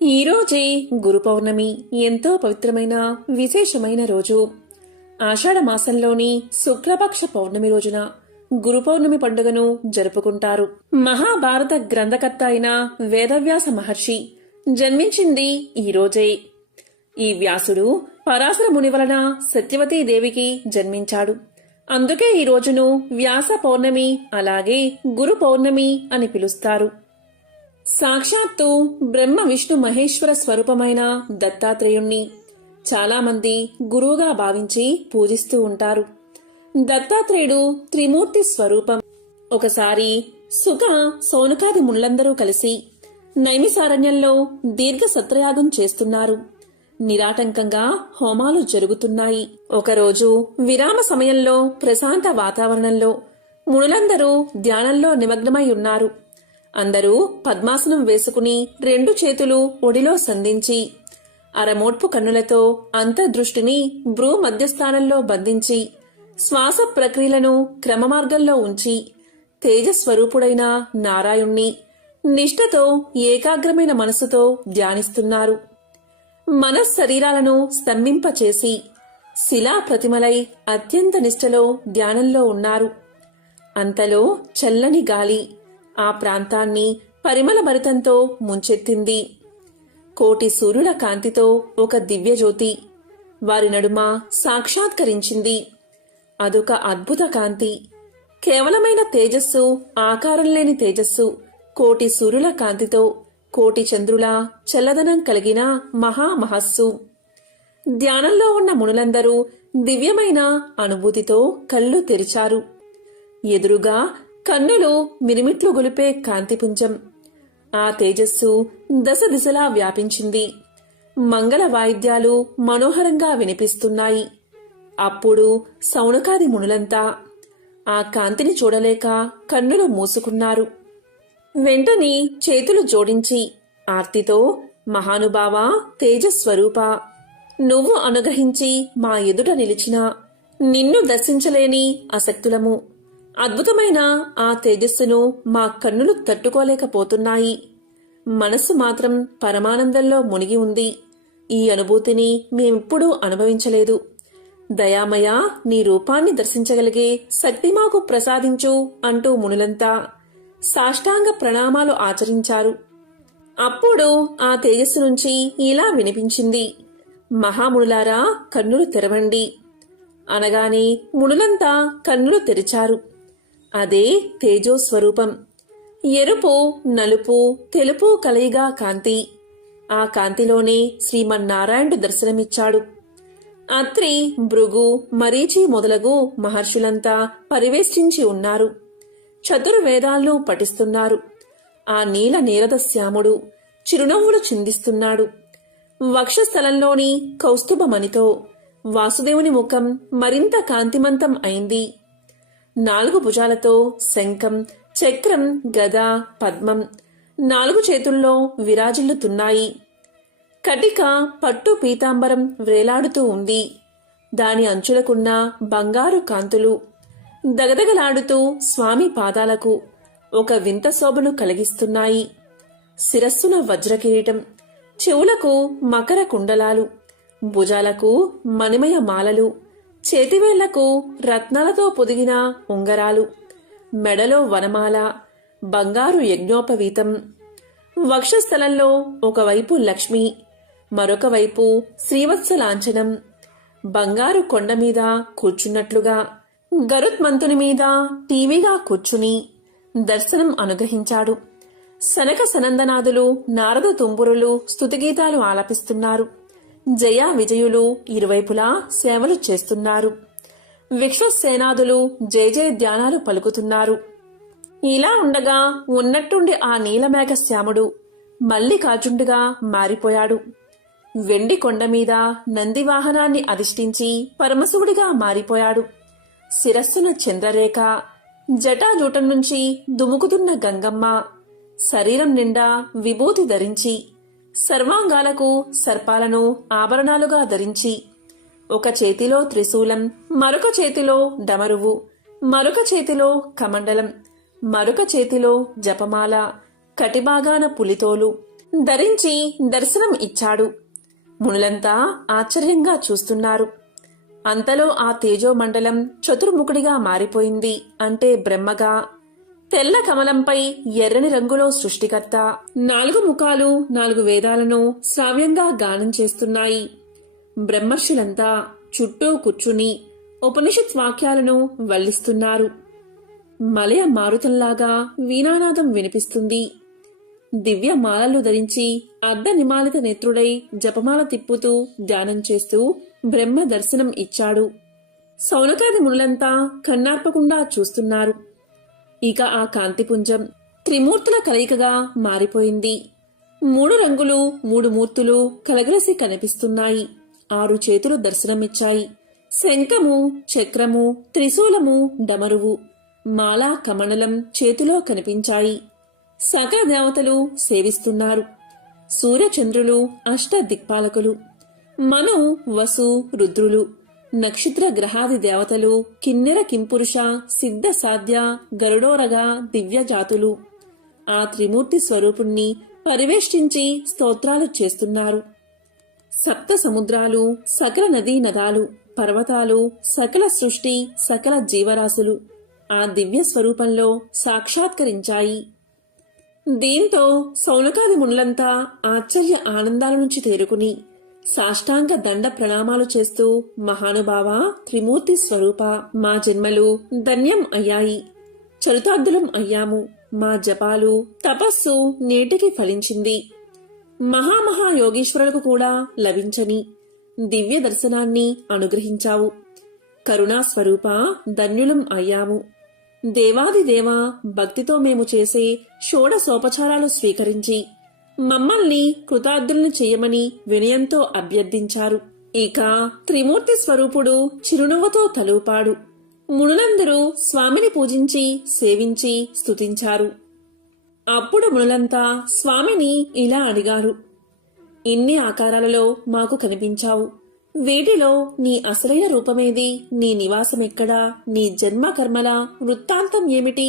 ఈరోజే గురు పౌర్ణమి ఎంతో పవిత్రమైన విశేషమైన రోజు. ఆషాఢ మాసంలోని శుక్లపక్ష పౌర్ణమి రోజున గురు పౌర్ణమి పండుగను జరుపుకుంటారు. మహాభారత గ్రంథకర్త అయిన వేదవ్యాస మహర్షి జన్మించింది ఈ రోజే. ఈ వ్యాసుడు పరాశర ముని వలన సత్యవతీదేవికి జన్మించాడు. అందుకే ఈ రోజును వ్యాస పౌర్ణమి అలాగే గురు పౌర్ణమి అని పిలుస్తారు. సాక్షాత్తు బ్రహ్మ విష్ణు మహేశ్వర స్వరూపమైన దత్తాత్రేయుణ్ణి చాలామంది గురువుగా భావించి పూజిస్తూ ఉంటారు. దత్తాత్రేయుడు త్రిమూర్తి స్వరూపం. ఒకసారి సుఖ సౌనకాది మునులందరూ కలిసి నైమిసారణ్యంలో దీర్ఘ సత్రయాగం చేస్తున్నారు. నిరాటంకంగా హోమాలు జరుగుతున్నాయి. ఒకరోజు విరామ సమయంలో ప్రశాంత వాతావరణంలో మునులందరూ ధ్యానంలో నిమగ్నమై ఉన్నారు. అందరూ పద్మాసనం వేసుకుని రెండు చేతులు ఒడిలో సంధించి అరమోడ్పు కన్నులతో అంతర్దృష్టిని భ్రూ మధ్యస్థానంలో బంధించి శ్వాస ప్రక్రియలను క్రమమార్గంలో ఉంచి తేజస్వరూపుడైన నారాయణ్ణి నిష్ఠతో ఏకాగ్రమైన మనసుతో ధ్యానిస్తున్నారు. మనశ్శరీరాలను స్తంభింపచేసి శిలా ప్రతిమలై అత్యంత నిష్ఠలో ధ్యానంలో ఉన్నారు. అంతలో చల్లని గాలి ఆ ప్రాంతాన్ని పరిమళ భరితంతో ముంచెత్తింది. కోటి సూర్యుల కాంతితో ఒక దివ్యజ్యోతి వారి నడుమ సాక్షాత్కరించింది. అదొక అద్భుత కాంతి, కేవలమైన తేజస్సు, ఆకారం లేని తేజస్సు. కోటి సూర్యుల కాంతితో కోటి చంద్రుల చల్లదనం కలిగిన మహామహస్సు. ధ్యానంలో ఉన్న మునులందరూ దివ్యమైన అనుభూతితో కళ్ళు తెరిచారు. ఎదురుగా కన్నులు మిరిమిట్లు గొలిపే కాంతిపుంజం. ఆ తేజస్సు దశ దిశలా వ్యాపించింది. మంగళ వాయిద్యాలు మనోహరంగా వినిపిస్తున్నాయి. అప్పుడు సౌనకాది మునులంతా ఆ కాంతిని చూడలేక కన్నులు మూసుకున్నారు. వెంటనే చేతులు జోడించి ఆర్తితో, మహానుభావా తేజస్వరూప, నువ్వు అనుగ్రహించి మా ఎదుట నిలిచినా నిన్ను దర్శించలేని అసక్తులము. అద్భుతమైన ఆ తేజస్సును మా కన్నులు తట్టుకోలేకపోతున్నాయి. మనస్సు మాత్రం పరమానందంలో మునిగి ఉంది. ఈ అనుభూతిని మేమిప్పుడూ అనుభవించలేదు. దయామయ, నీ రూపాన్ని దర్శించగలిగే శక్తి మాకు ప్రసాదించు అంటూ మునులంతా సాష్టాంగ ప్రణామాలు ఆచరించారు. అప్పుడు ఆ తేజస్సు నుంచి ఇలా వినిపించింది, మహామునులారా కన్నులు తెరవండి. అనగానే మునులంతా కన్నులు తెరిచారు. అదే తేజోస్వరూపం. ఎరుపు, నలుపు, తెలుపు కలయిగా కాంతి. ఆ కాంతిలోనే శ్రీమన్నారాయణుడు దర్శనమిచ్చాడు. అత్రి, భృగు, మరీచి మొదలగు మహర్షులంతా పరివేష్టించి ఉన్నారు. చతుర్వేదాలను పఠిస్తున్నారు. ఆ నీల నీరదశ్యాముడు చిరునవ్వులు చిందిస్తున్నాడు. వక్షస్థలంలోని కౌస్తుభమణితో వాసుదేవుని ముఖం మరింత కాంతిమంతం అయింది. 4 భుజాలతో శంఖం, చక్రం, గద, పద్మం 4 చేతుల్లో విరాజిల్లుతున్నాయి. కటిక పట్టు పీతాంబరం వ్రేలాడుతూ ఉంది. దాని అంచులకున్న బంగారు కాంతులు దగదగలాడుతూ స్వామి పాదాలకు ఒక వింత శోభను కలిగిస్తున్నాయి. శిరస్సున వజ్రకిరీటం, చెవులకు మకర కుండలాలు, భుజాలకు మణిమయ మాలలు, చేతివేళ్లకు రత్నాలతో పొదిగిన ఉంగరాలు, మెడలో వనమాల, బంగారు యజ్ఞోపవీతం. వక్షస్థలంలో ఒకవైపు లక్ష్మి, మరొక వైపు శ్రీవత్స లాంఛనం. బంగారు కొండ మీద కూర్చున్నట్లుగా గరుత్మంతుని మీద టీవీగా కూర్చుని దర్శనం అనుగ్రహించాడు. సనక సనందనాదులు, నారద తుంబురులు స్తుతిగీతాలు ఆలపిస్తున్నారు. జయ విజయులు ఇరువైపులా సేవలు చేస్తున్నారు. విశ్వసేనాదులు జయ జయ ధ్యానాలు పలుకుతున్నారు. ఇలా ఉండగా ఉన్నట్టుండి ఆ నీలమేఘశ్యాముడు మల్లికార్జునుడిగా మారిపోయాడు. వెండి కొండ మీద నందివాహనాన్ని అధిష్ఠించి పరమశివుడిగా మారిపోయాడు. శిరస్సున చంద్రరేఖ, జటాజూటం నుంచి దుముకుతున్న గంగమ్మ, శరీరం నిండా విభూతి ధరించి సర్వాంగాలకు సర్పాలను ఆభరణాలుగా ధరించి ఒక చేతిలో త్రిశూలం, మరొక చేతిలో డమరువు, మరొక చేతిలో కమండలం, మరొక చేతిలో జపమాల, కటిబాగాన పులితోలు, ధరించి దర్శనం ఇచ్చాడు. మునులంతా ఆశ్చర్యంగా చూస్తున్నారు. అంతలో ఆ తేజోమండలం చతుర్ముఖుడిగా మారిపోయింది. అంటే బ్రహ్మగా. తెల్ల కమలంపై ఎర్రని రంగులో సృష్టికర్త. 4 ముఖాలు 4 వేదాలను శ్రావ్యంగా గానం చేస్తున్నాయి. బ్రహ్మర్షులంతా చుట్టూ కూర్చుని ఉపనిషత్ వాక్యాలను వల్లిస్తున్నారు. మలయ మారుతంలాగా వీణానాదం వినిపిస్తుంది. దివ్య మాలలు ధరించి అర్ధనిమాలిత నేత్రుడై జపమాల తిప్పుతూ ధ్యానం చేస్తూ బ్రహ్మ దర్శనం ఇచ్చాడు. సౌనకాది మునులంతా కన్నార్పకుండా చూస్తున్నారు. ఇక ఆ కాంతిపుంజం త్రిమూర్తుల కలయికగా మారిపోయింది. 3 రంగులు 3 మూర్తులు కలగలసి కనిపిస్తున్నాయి. 6 చేతులు దర్శనమిచ్చాయి. శంఖము, చక్రము, త్రిశూలము, డమరువు, మాలా కమనలం చేతిలో కనిపించాయి. సకల దేవతలు సేవిస్తున్నారు. సూర్యచంద్రులు అష్ట దిక్పాలకులు, మను, వసు, రుద్రులు, నక్షత్ర గ్రహాది దేవతలు, కిన్నెర కింపురుష, సిద్ధ సాధ్య, గరుడోరగా దివ్యజాతులు ఆ త్రిమూర్తి స్వరూపుణ్ణి పరివేష్టించి స్తోత్రాలు చేస్తున్నారు. సప్త సముద్రాలు, సకల నదీ నదాలు, పర్వతాలు, సకల సృష్టి, సకల జీవరాశులు ఆ దివ్య స్వరూపంలో సాక్షాత్కరించాయి. దీంతో సౌనకాది మునులంతా ఆశ్చర్య ఆనందాల నుంచి తేరుకుని సాష్టాంగ దండ ప్రణామాలు చేస్తూ, మహానుభావ, త్రిమూర్తి స్వరూప, మా జన్మలు ధన్యం అయ్యాయి, చరితార్థులం అయ్యాము, మా జపాలు తపస్సు నేటికి ఫలించింది, మహాయోగీశ్వరులకు కూడా లభించని దివ్య దర్శనాన్ని అనుగ్రహించావు, కరుణాస్వరూప, ధన్యులం అయ్యాము, దేవాది దేవా, భక్తితో మేము చేసే షోడశోపచారాలు స్వీకరించి మమ్మల్ని కృతార్థుల్ని చేయమని వినయంతో అభ్యర్థించారు. ఇక త్రిమూర్తి స్వరూపుడు చిరునవ్వుతో తలూపాడు. మునులందరూ స్వామిని పూజించి సేవించి స్తుతించారు. అప్పుడు మునులంతా స్వామిని ఇలా అడిగారు, ఇన్ని ఆకారాలలో మాకు కనిపించావు, వీటిలో నీ అసలైన రూపమేది, నీ నివాసమెక్కడా, నీ జన్మ కర్మల వృత్తాంతం ఏమిటి?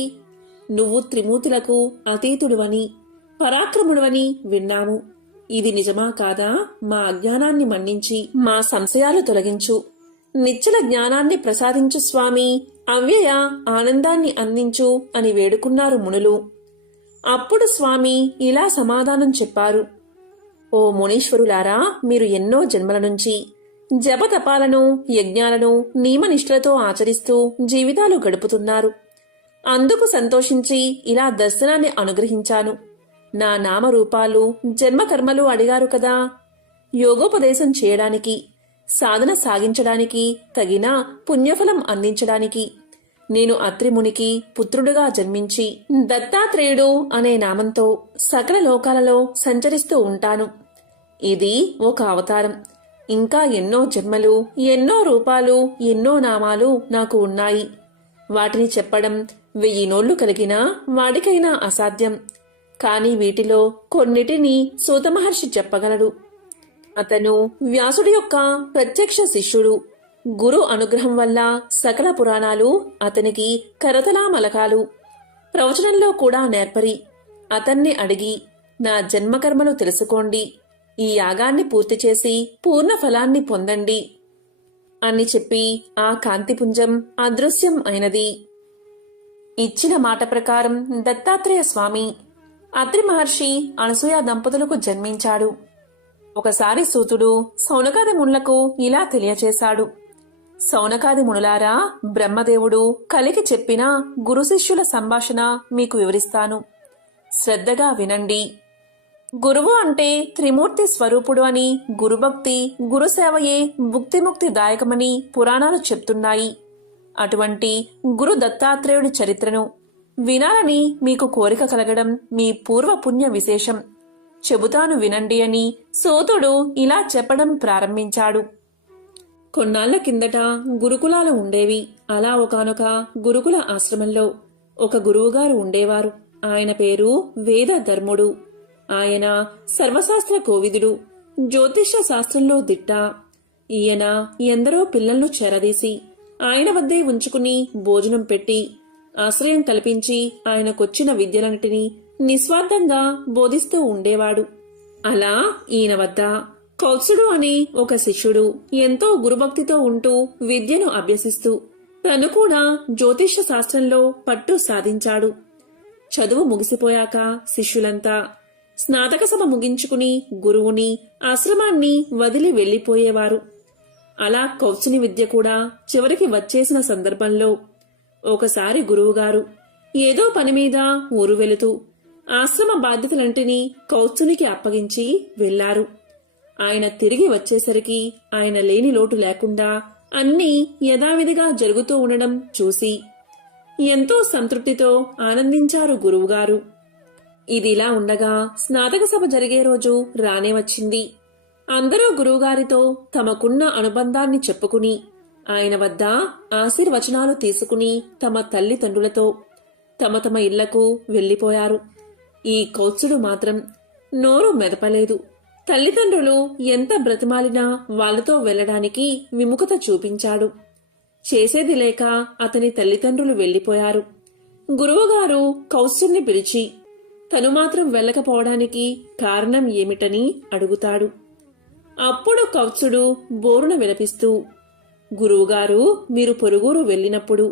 నువ్వు త్రిమూర్తులకు అతీతుడువని పరాక్రముడువని విన్నాము. ఇది నిజమా కాదా? మా అజ్ఞానాన్ని మన్నించి మా సంశయాలు తొలగించు, నిశ్చల జ్ఞానాన్ని ప్రసాదించు స్వామి, అవ్యయ ఆనందాన్ని అందించు అని వేడుకున్నారు మునులు. అప్పుడు స్వామి ఇలా సమాధానం చెప్పారు, ఓ మునీశ్వరులారా, మీరు ఎన్నో జన్మల నుంచి జపతపాలను యజ్ఞాలను నియమనిష్ఠలతో ఆచరిస్తూ జీవితాలు గడుపుతున్నారు. అందుకు సంతోషించి ఇలా దర్శనాన్ని అనుగ్రహించాను. నా నామరూపాలు జన్మకర్మలు అడిగారు కదా, యోగోపదేశం చేయడానికి, సాధన సాగించడానికి, తగిన పుణ్యఫలం అందించడానికి నేను అత్రిమునికి పుత్రుడుగా జన్మించి దత్తాత్రేయుడు అనే నామంతో సకల లోకాలలో సంచరిస్తూ ఉంటాను. ఇది ఒక అవతారం. ఇంకా ఎన్నో జన్మలు, ఎన్నో రూపాలు, ఎన్నో నామాలు నాకు ఉన్నాయి. వాటిని చెప్పడం 1000 నోళ్లు కలిగినా వాడికైనా అసాధ్యం. కాని వీటిలో కొన్నిటిని సూతమహర్షి చెప్పగలడు. అతను వ్యాసుడి యొక్క ప్రత్యక్ష శిష్యుడు. గురు అనుగ్రహం వల్ల సకల పురాణాలు అతనికి కరతలామలకాలు. ప్రవచనంలో కూడా నేర్పరి. అతన్ని అడిగి నా జన్మకర్మలు తెలుసుకోండి, ఈ యాగాన్ని పూర్తి చేసి పూర్ణ ఫలాన్ని పొందండి అని చెప్పి ఆ కాంతిపుంజం అదృశ్యం అయినది. ఇచ్చిన మాట ప్రకారం దత్తాత్రేయ స్వామి అత్రి మహర్షి అనసూయ దంపతులకు జన్మించాడు. ఒకసారి సూతుడు సౌనకాది మునులకు ఇలా తెలియచేశాడు, సౌనకాది మునులారా, బ్రహ్మదేవుడు కలికి చెప్పిన గురు శిష్యుల సంభాషణ మీకు వివరిస్తాను, శ్రద్ధగా వినండి. గురువు అంటే త్రిమూర్తి స్వరూపుడు అని, గురుభక్తి గురుసేవయే భుక్తిముక్తి దాయకమని పురాణాలు చెప్తున్నాయి. అటువంటి గురు దత్తాత్రేయుడి చరిత్రను వినాలని మీకు కోరిక కలగడం మీ పూర్వ పుణ్య విశేషం. చెబుతాను వినండి అని సూతుడు ఇలా చెప్పడం ప్రారంభించాడు. కొన్నాళ్ల కిందట గురుకులాలు ఉండేవి. అలా ఒకానొక గురుకుల ఆశ్రమంలో ఒక గురువుగారు ఉండేవారు. ఆయన పేరు వేద ధర్ముడు. ఆయన సర్వశాస్త్ర కోవిదుడు, జ్యోతిష శాస్త్రంలో దిట్ట. ఈయన ఎందరో పిల్లలను చెరదీసి ఆయన వద్దే ఉంచుకుని భోజనం పెట్టి ఆశ్రయం కల్పించి ఆయనకొచ్చిన విద్యలన్నిటినీ నిస్వార్థంగా బోధిస్తూ ఉండేవాడు. అలా ఈయన వద్ద కౌత్సుడు అని ఒక శిష్యుడు ఎంతో గురుభక్తితో ఉంటూ విద్యను అభ్యసిస్తూ తను కూడా జ్యోతిష్య శాస్త్రంలో పట్టు సాధించాడు. చదువు ముగిసిపోయాక శిష్యులంతా స్నాతక సభ ముగించుకుని గురువుని ఆశ్రమాన్ని వదిలి వెళ్లిపోయేవారు. అలా కౌత్సుని విద్య కూడా చివరికి వచ్చేసిన సందర్భంలో ఒకసారి గురువుగారు ఏదో పనిమీద ఊరు వెళుతూ ఆశ్రమ బాధ్యతలంటినీ కౌత్సునికి అప్పగించి వెళ్లారు. ఆయన తిరిగి వచ్చేసరికి ఆయన లేని లోటు లేకుండా అన్నీ యథావిధిగా జరుగుతూ ఉండడం చూసి ఎంతో సంతృప్తితో ఆనందించారు గురువుగారు. ఇదిలా ఉండగా స్నాతక సభ జరిగే రోజు రానే వచ్చింది. అందరూ గురువుగారితో తమకున్న అనుబంధాన్ని చెప్పుకుని ఆయన వద్ద ఆశీర్వచనాలు తీసుకుని తమ తల్లిదండ్రులతో తమ తమ ఇళ్లకు వెళ్లిపోయారు. ఈ కౌత్సుడు మాత్రం నోరు మెదపలేదు. తల్లిదండ్రులు ఎంత బ్రతిమాలినా వాళ్లతో వెళ్లడానికి విముఖత చూపించాడు. చేసేది లేక అతని తల్లిదండ్రులు వెళ్లిపోయారు. గురువుగారు కౌత్సుడిని పిలిచి తను మాత్రం వెళ్ళకపోవడానికి కారణం ఏమిటని అడుగుతాడు. అప్పుడు కౌత్సుడు బోరున విలపిస్తూ, గురువుగారు, మీరు పొరుగురు వెళ్లినప్పుడు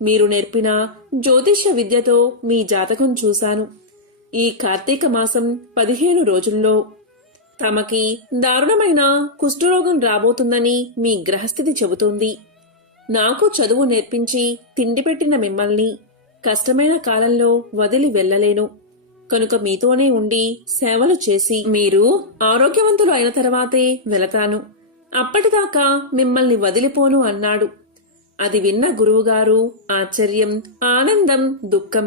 మీరు నేర్పిన జ్యోతిష్య విద్యతో మీ జాతకం చూశాను. ఈ కార్తీక మాసం 15 రోజుల్లో తమకి దారుణమైన కుష్ఠరోగం రాబోతుందని మీ గ్రహస్థితి చెబుతోంది. నాకు చదువు నేర్పించి తిండి పెట్టిన మిమ్మల్ని కష్టమైన కాలంలో వదిలి వెళ్లలేను. కనుక మీతోనే ఉండి సేవలు చేసి మీరు ఆరోగ్యవంతులు అయిన తర్వాతే వెళతాను. అప్పటిదాకా మిమ్మల్ని వదిలిపోను అన్నాడు. అది విన్న గురువుగారు ఆశ్చర్యం, ఆనందం, దుఃఖం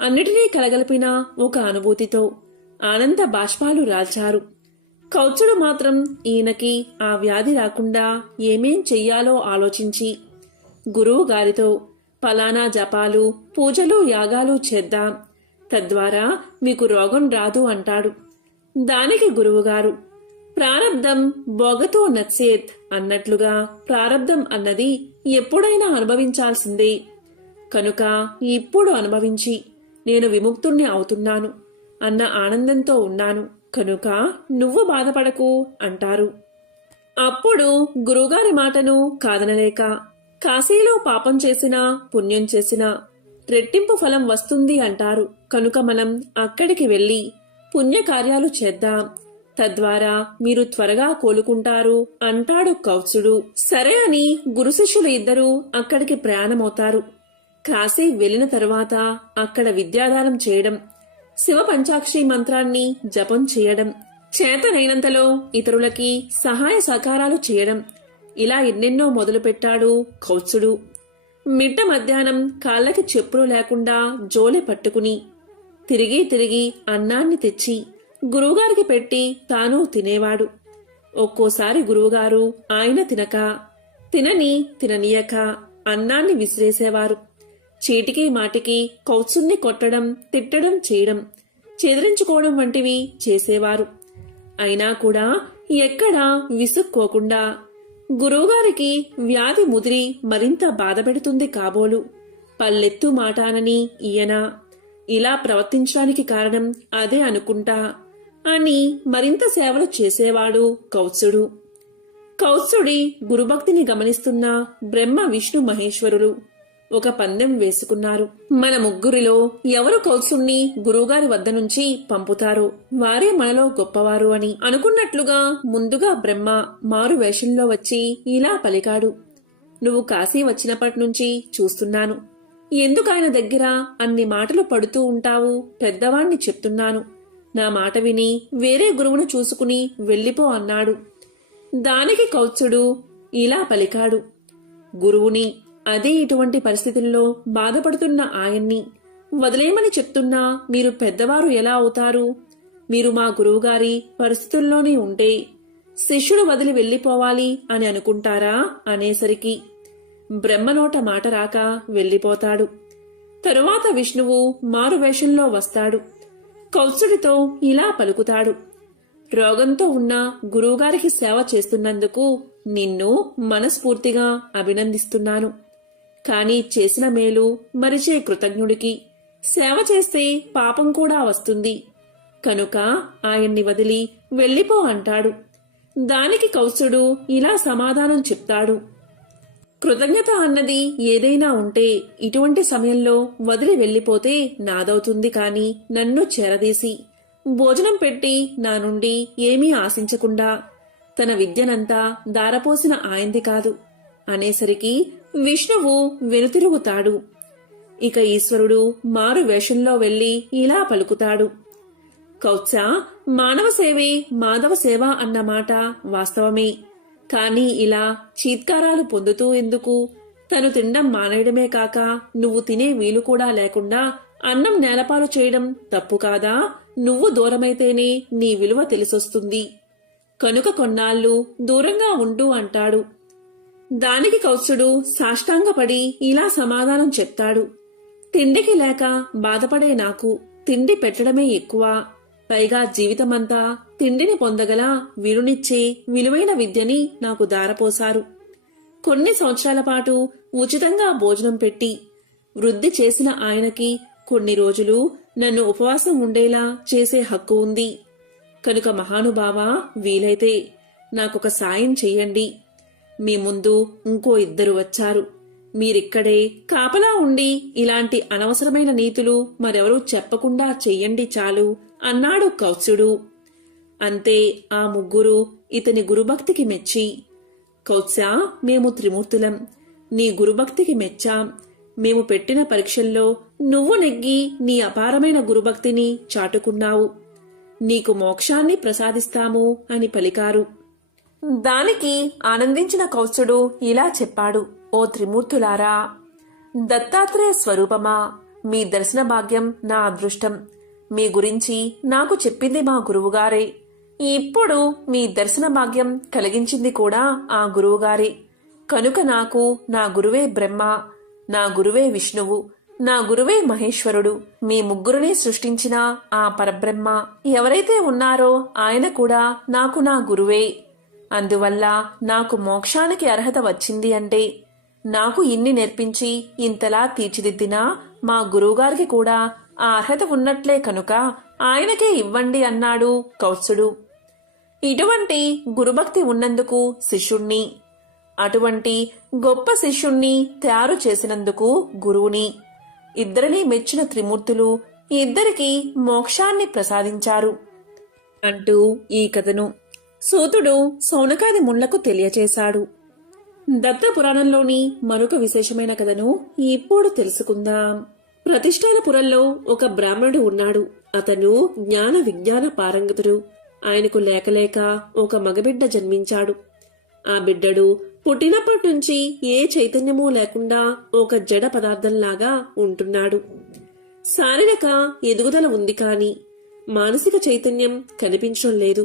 అన్నిటినీ కలగలిపిన ఒక అనుభూతితో ఆనంద బాష్పాలు రాల్చారు. కౌత్సుడు మాత్రం ఈయనకి ఆ వ్యాధి రాకుండా ఏమేం చెయ్యాలో ఆలోచించి గురువుగారితో పలానా జపాలు, పూజలు, యాగాలు చేద్దాం, తద్వారా మీకు రోగం రాదు అంటాడు. దానికి గురువుగారు ప్రారబ్ధం భోగతో నచ్చేత్ అన్నట్లుగా ప్రారబ్ధం అన్నది ఎప్పుడైనా అనుభవించాల్సిందే. కనుక ఇప్పుడు అనుభవించి నేను విముక్తుణ్ణి అవుతున్నాను అన్న ఆనందంతో ఉన్నాను. కనుక నువ్వు బాధపడకు అంటారు. అప్పుడు గురువుగారి మాటను కాదనలేక కాశీలో పాపం చేసినా పుణ్యం చేసినా రెట్టింపు ఫలం వస్తుంది అంటారు. కనుక మనం అక్కడికి వెళ్లి పుణ్యకార్యాలు చేద్దాం, తద్వారా మీరు త్వరగా కోలుకుంటారు అంటాడు కౌత్సుడు. సరే అని గురు శిష్యులు ఇద్దరూ అక్కడికి ప్రయాణమవుతారు. కాశీ వెళ్లిన తరువాత అక్కడ విద్యాదానం చేయడం, శివ పంచాక్షరి మంత్రాన్ని జపం చేయడం, చేతనైనంతలో ఇతరులకి సహాయ సహకారాలు చేయడం, ఇలా ఎన్నెన్నో మొదలుపెట్టాడు కౌత్సుడు. మిట్ట మధ్యాహ్నం కాళ్ళకి చెప్పులు లేకుండా జోలె పట్టుకుని తిరిగి తిరిగి అన్నాన్ని తెచ్చి గురువుగారికి పెట్టి తాను తినేవాడు. ఒక్కోసారి గురువుగారు ఆయన తినక, తిననీయక అన్నాన్ని విసిరేసేవారు. చీటికి మాటికి కౌత్సుణ్ణి కొట్టడం, తిట్టడం చేయడం, చెదిరించుకోవడం వంటివి చేసేవారు. అయినా కూడా ఎక్కడా విసుక్కోకుండా గురువుగారికి వ్యాధి ముదిరి మరింత బాధపెడుతుంది కాబోలు, పల్లెత్తు మాటానని ఈయన ఇలా ప్రవర్తించడానికి కారణం అదే అనుకుంటా అని మరింత సేవలు చేసేవాడు కౌత్సుడు. కౌత్సుడి గురుభక్తిని గమనిస్తున్న బ్రహ్మ, విష్ణు, మహేశ్వరులు ఒక పందెం వేసుకున్నారు. మన ముగ్గురిలో ఎవరు కౌత్సుణ్ణి గురువుగారి వద్ద నుంచి పంపుతారో వారే మనలో గొప్పవారు అని అనుకున్నట్లుగా ముందుగా బ్రహ్మ మారు వేషంలో వచ్చి ఇలా పలికాడు. నువ్వు కాశీ వచ్చినప్పటి నుంచి చూస్తున్నాను. ఎందుకు ఆయన దగ్గర అన్ని మాటలు పడుతూ ఉంటావు? పెద్దవాణ్ణి చెప్తున్నాను, నా మాట విని వేరే గురువును చూసుకుని వెళ్ళిపో అన్నాడు. దానికి కౌత్సుడు ఇలా పలికాడు. గురువుని, అదే ఇటువంటి పరిస్థితుల్లో బాధపడుతున్న ఆయన్ని వదిలేయమని చెప్తున్నా మీరు పెద్దవారు ఎలా అవుతారు? మీరు మా గురువుగారి పరిస్థితుల్లోనే ఉంటే శిష్యుడు వదిలి వెళ్లిపోవాలి అని అనుకుంటారా అనేసరికి బ్రహ్మనోట మాట రాక వెళ్లిపోతాడు. తరువాత విష్ణువు మారువేషంలో వస్తాడు. కౌత్సుడితో ఇలా పలుకుతాడు. రోగంతో ఉన్న గురువుగారికి సేవ చేస్తున్నందుకు నిన్ను మనస్ఫూర్తిగా అభినందిస్తున్నాను. కాని చేసిన మేలు మరిచే కృతజ్ఞుడికి సేవ చేస్తే పాపం కూడా వస్తుంది. కనుక ఆయన్ని వదిలి వెళ్ళిపో అంటాడు. దానికి కౌత్సుడు ఇలా సమాధానం చెప్తాడు. కృతజ్ఞత అన్నది ఏదైనా ఉంటే ఇటువంటి సమయంలో వదిలి వెళ్ళిపోతే నాదవుతుంది కాని నన్ను చేరదీసి భోజనం పెట్టి నా నుండి ఏమీ ఆశించకుండా తన విద్యనంతా దారపోసిన ఆయంది కాదు అనేసరికి విష్ణువు వెనుతిరుగుతాడు. ఇక ఈశ్వరుడు మారు వేషంలో వెళ్లి ఇలా పలుకుతాడు. కౌత్స, మానవ సేవే మాధవ సేవ అన్నమాట వాస్తవమే. కాని ఇలా చీత్కారాలు పొందుతూ ఎందుకు? తను తినడం మానేయడమే కాక నువ్వు తినే వీలు కూడా లేకుండా అన్నం నేలపాలు చేయడం తప్పు కాదా? నువ్వు దూరమైతేనే నీ విలువ తెలిసొస్తుంది. కనుక కొన్నాళ్ళు దూరంగా ఉండు అంటాడు. దానికి కౌత్సుడు సాష్టాంగపడి ఇలా సమాధానం చెప్తాడు. తిండికి లేక బాధపడే నాకు తిండి పెట్టడమే ఎక్కువ. పైగా జీవితమంతా తిండిని పొందగల వీరునిచ్చే విలువైన విద్యని నాకు దారపోశారు. కొన్ని సంవత్సరాల పాటు ఉచితంగా భోజనం పెట్టి వృద్ధి చేసిన ఆయనకి కొన్ని రోజులు నన్ను ఉపవాసం ఉండేలా చేసే హక్కు ఉంది. కనుక మహానుభావా, వీలైతే నాకొక సాయం చెయ్యండి. మీ ముందు ఇంకో 2 వచ్చారు. మీరిక్కడే కాపలా ఉండి ఇలాంటి అనవసరమైన నీతులు మరెవరూ చెప్పకుండా చెయ్యండి చాలు అన్నాడు కౌత్సుడు. అంతే ఆ ముగ్గురు ఇతని గురుభక్తికి మెచ్చి, కౌత్స, మేము త్రిమూర్తులం, నీ గురుభక్తికి మెచ్చాం. మేము పెట్టిన పరీక్షల్లో నువ్వు నెగ్గి నీ అపారమైన గురుభక్తిని చాటుకున్నావు. నీకు మోక్షాన్ని ప్రసాదిస్తాము అని పలికారు. దానికి ఆనందించిన కౌత్సుడు ఇలా చెప్పాడు. ఓ త్రిమూర్తులారా, దత్తాత్రేయ స్వరూపమా, మీ దర్శన భాగ్యం నా అదృష్టం. మీ గురించి నాకు చెప్పింది మా గురువుగారే. ఇప్పుడు మీ దర్శన భాగ్యం కలిగించింది కూడా ఆ గురువుగారే. కనుక నాకు నా గురువే బ్రహ్మ, నా గురువే విష్ణువు, నా గురువే మహేశ్వరుడు. మీ ముగ్గురిని సృష్టించిన ఆ పరబ్రహ్మ ఎవరైతే ఉన్నారో ఆయన కూడా నాకు నా గురువే. అందువల్ల నాకు మోక్షానికి అర్హత వచ్చింది అంటే నాకు ఇన్ని నేర్పించి ఇంతలా తీర్చిదిద్దినా మా గురువుగారికి కూడా ఆ అర్హత ఉన్నట్లే కనుక ఆయనకే ఇవ్వండి అన్నాడు కౌత్సుడు. ఇటువంటి గురుభక్తి ఉన్నందుకు శిష్యుణ్ణి, అటువంటి గొప్ప శిష్యుణ్ణి తయారు చేసినందుకు గురువుని, ఇద్దరినీ మెచ్చిన త్రిమూర్తులు ఇద్దరికీ మోక్షాన్ని ప్రసాదించారు అంటూ ఈ కథను సూతుడు సౌనకాది ముళ్లకు తెలియచేశాడు. దత్త పురాణంలోని మరొక విశేషమైన కథను ఇప్పుడు తెలుసుకుందాం. ప్రతిష్టానపురంలో ఒక బ్రాహ్మణుడు ఉన్నాడు. అతను జ్ఞాన విజ్ఞాన పారంగతుడు. ఆయనకు లేకలేక ఒక మగబిడ్డ జన్మించాడు. ఆ బిడ్డడు పుట్టినప్పటి నుంచి ఏ చైతన్యమూ లేకుండా ఒక జడ పదార్థంలాగా ఉంటున్నాడు. శారీరక ఎదుగుదల ఉంది కాని మానసిక చైతన్యం కనిపించడం లేదు.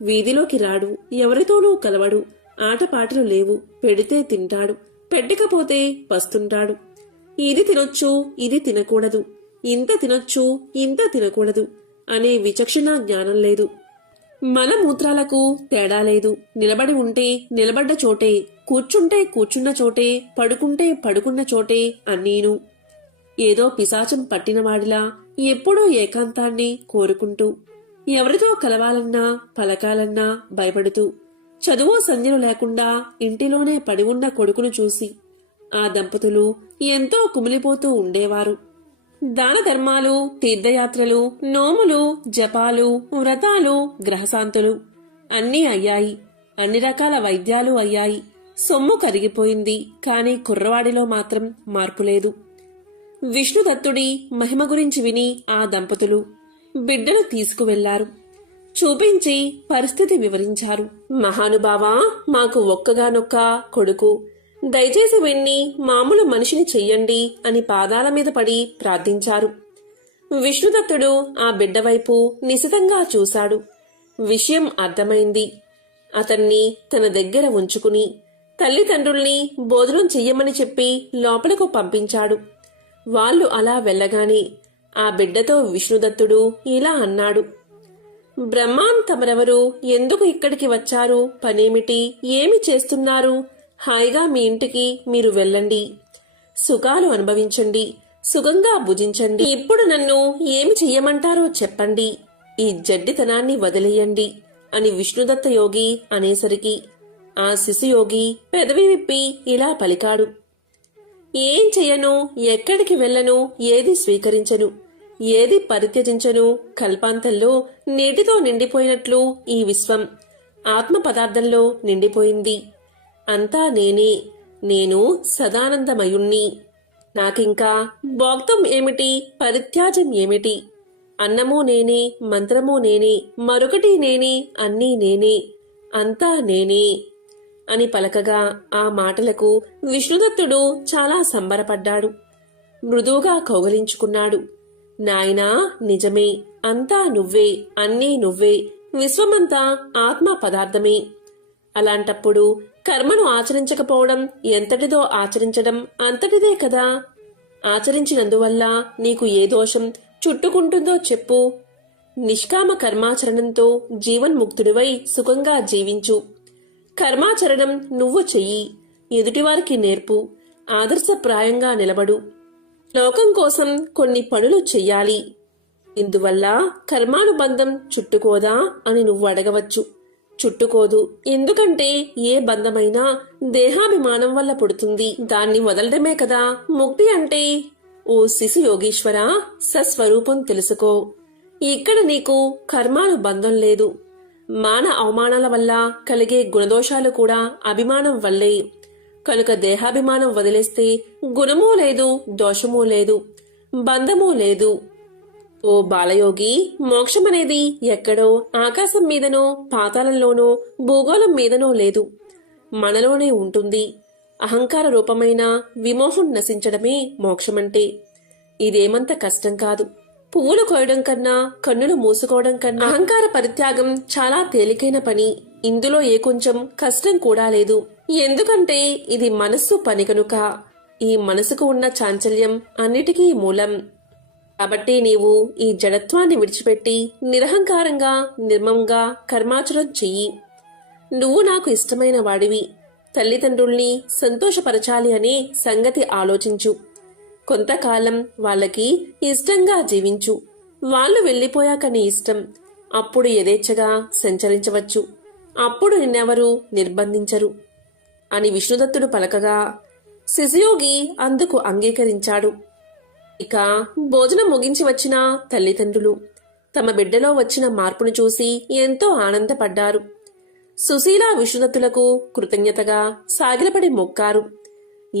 వీధిలోకి రాడు, ఎవరితోనూ కలవడు, ఆటపాటలు లేవు. పెడితే తింటాడు, పెట్టకపోతే పస్తుంటాడు. ఇది తినొచ్చు, ఇది తినకూడదు, ఇంత తినొచ్చు, ఇంత తినకూడదు అనే విచక్షణ జ్ఞానం లేదు. మలమూత్రాలకు తేడా లేదు. నిలబడి ఉంటే నిలబడ్డ చోటే, కూర్చుంటే కూర్చున్న చోటే, పడుకుంటే పడుకున్న చోటే అన్నీను. ఏదో పిశాచం పట్టినవాడిలా ఎప్పుడూ ఏకాంతాన్ని కోరుకుంటూ, ఎవరితో కలవాలన్నా పలకాలన్నా భయపడుతూ, చదువు సంధ్యలు లేకుండా ఇంటిలోనే పడి ఉన్న కొడుకును చూసి ఆ దంపతులు ఎంతో కుమిలిపోతూ ఉండేవారు. దాన ధర్మాలు, తీర్థయాత్రలు, నోములు, జపాలు, వ్రతాలు, గ్రహశాంతులు అన్నీ అయ్యాయి. అన్ని రకాల వైద్యాలు అయ్యాయి. సొమ్ము కరిగిపోయింది. కాని కుర్రవాడిలో మాత్రం మార్పులేదు. విష్ణుదత్తుడి మహిమ గురించి విని ఆ దంపతులు బిడ్డను తీసుకువెళ్లారు. చూపించి పరిస్థితి వివరించారు. మహానుభావా, మాకు ఒక్కగానొక్క కొడుకు, దయచేసి వెన్ని మామూలు మనిషిని చెయ్యండి అని పాదాల మీద పడి ప్రార్థించారు. విష్ణుదత్తుడు ఆ బిడ్డ వైపు నిశితంగా చూశాడు. విషయం అర్థమైంది. అతన్ని తన దగ్గర ఉంచుకుని తల్లిదండ్రుల్ని భోజనం చెయ్యమని చెప్పి లోపలకు పంపించాడు. వాళ్ళు అలా వెళ్ళగానే ఆ బిడ్డతో విష్ణుదత్తుడు ఇలా అన్నాడు. బ్రహ్మాన్, తమరెవరు? ఎందుకు ఇక్కడికి వచ్చారు? పనేమిటి? ఏమి చేస్తున్నారు? హాయిగా మీ ఇంటికి మీరు వెళ్ళండి. సుఖాలు అనుభవించండి, సుఖంగా భుజించండి. ఇప్పుడు నన్ను ఏమి చెయ్యమంటారో చెప్పండి. ఈ జడ్డితనాన్ని వదిలేయండి అని విష్ణుదత్త యోగి అనేసరికి ఆ శిశుయోగి పెదవి విప్పి ఇలా పలికాడు. ఏం చెయ్యను, ఎక్కడికి వెళ్ళను, ఏది స్వీకరించను, ఏది పరిత్యజించను. కల్పాంతంలో నీటితో నిండిపోయినట్లు ఈ విశ్వం ఆత్మ పదార్థంలో నిండిపోయింది. అంతా నేనే, నేను సదానందమయుణ్ణి. నాకింకా భోక్తం ఏమిటి, పరిత్యాజం ఏమిటి? అన్నమూ నేనే, మంత్రమూ నేనే, మరొకటి నేనే, అన్నీ నేనే, అంతా నేనే అని పలకగా ఆ మాటలకు విష్ణుదత్తుడు చాలా సంబరపడ్డాడు. మృదువుగా కౌగలించుకున్నాడు. నాయనా, నిజమే, అంతా నువ్వే, అన్నీ నువ్వే, విశ్వమంతా ఆత్మ పదార్థమే. అలాంటప్పుడు కర్మను ఆచరించకపోవడం ఎంతటిదో ఆచరించడం అంతటిదే కదా. ఆచరించినందువల్ల నీకు ఏ దోషం చుట్టుకుంటుందో చెప్పు. నిష్కామ కర్మాచరణంతో జీవన్ముక్తుడివై సుఖంగా జీవించు. కర్మాచరణం నువ్వు చెయ్యి, ఎదుటివారికి నేర్పు, ఆదర్శప్రాయంగా నిలబడు. లోకం కోసం కొన్ని పనులు చెయ్యాలి. ఇందువల్ల కర్మానుబంధం చుట్టుకోదా అని నువ్వు అడగవచ్చు. చుట్టుకోదు. ఎందుకంటే ఏ బంధమైనా దేహాభిమానం వల్ల పుడుతుంది. దాన్ని వదలడమే కదా ముక్తి అంటే. ఓ శిశు యోగీశ్వర, సస్వరూపం తెలుసుకో. ఇక్కడ నీకు కర్మానుబంధం లేదు. మాన అవమానాల వల్ల కలిగే గుణదోషాలు కూడా అభిమానం వల్లే. కనుక దేహాభిమానం వదిలేస్తే గుణమూ లేదు, దోషమూ లేదు, బంధమూ లేదు. ఓ బాలయోగి, మోక్షమనేది ఎక్కడో ఆకాశం మీదనో, పాతాళంలోనో, భూగోళం మీదనో లేదు, మనలోనే ఉంటుంది. అహంకార రూపమైన విమోహం నశించడమే మోక్షమంటే. ఇదేమంత కష్టం కాదు. పువ్వులు కోయడం కన్నా, కన్నులు మూసుకోవడం కన్నా అహంకార పరిత్యాగం చాలా తేలికైన పని. ఇందులో ఏ కొంచెం కష్టం కూడా లేదు. ఎందుకంటే ఇది మనస్సు పని కనుక. ఈ మనసుకు ఉన్న చాంచల్యం అన్నిటికీ మూలం. కాబట్టి నీవు ఈ జడత్వాన్ని విడిచిపెట్టి నిరహంకారంగా, నిర్మమంగా కర్మాచరం చెయ్యి. నువ్వు నాకు ఇష్టమైన వాడివి. తల్లిదండ్రుల్ని సంతోషపరచాలి అనే సంగతి ఆలోచించు. కొంతకాలం వాళ్ళకి ఇష్టంగా జీవించు. వాళ్ళు వెళ్లిపోయాక నీ ఇష్టం. అప్పుడు యథేచ్ఛగా సంచరించవచ్చు. అప్పుడు నిన్నెవరూ నిర్బంధించరు అని విష్ణుదత్తుడు పలకగా శిశుయోగి అందుకు అంగీకరించాడు. ఇక భోజనం ముగించి వచ్చిన తల్లిదండ్రులు తమ బిడ్డలో వచ్చిన మార్పును చూసి ఎంతో ఆనందపడ్డారు. సుశీల విష్ణుదత్తులకు కృతజ్ఞతగా సాగిలపడి మొక్కారు.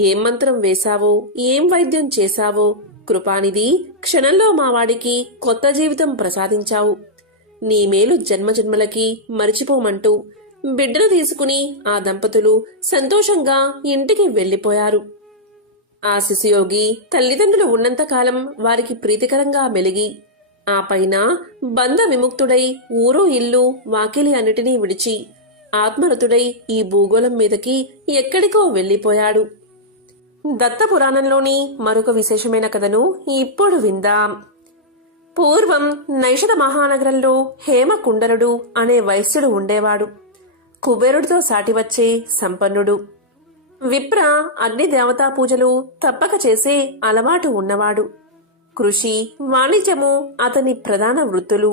ఏం మంత్రం వేశావో, ఏం వైద్యం చేశావో, కృపానిధి, క్షణంలో మావాడికి కొత్త జీవితం ప్రసాదించావు. నీ మేలు జన్మజన్మలకి మరిచిపోమంటూ బిడ్డను తీసుకుని ఆ దంపతులు సంతోషంగా ఇంటికి వెళ్లిపోయారు. ఆ శిశుయోగి తల్లిదండ్రులు ఉన్నంతకాలం వారికి ప్రీతికరంగా మెలిగి, ఆ పైన బంధ విముక్తుడై ఊరు ఇల్లు వాకిలి అన్నిటినీ విడిచి ఆత్మరతుడై ఈ భూగోళం మీదకి ఎక్కడికో వెళ్లిపోయాడు. దత్తపురాణంలోని మరొక విశేషమైన కథను ఇప్పుడు విందాం. పూర్వం నైషధ మహానగరంలో హేమకుండలుడు అనే వైశ్యుడు ఉండేవాడు. కుబేరుడితో సాటివచ్చే సంపన్నుడు. విప్ర అగ్ని దేవతా పూజలు తప్పక చేసే అలవాటు ఉన్నవాడు. కృషి, వాణిజ్యము అతని ప్రధాన వృత్తులు.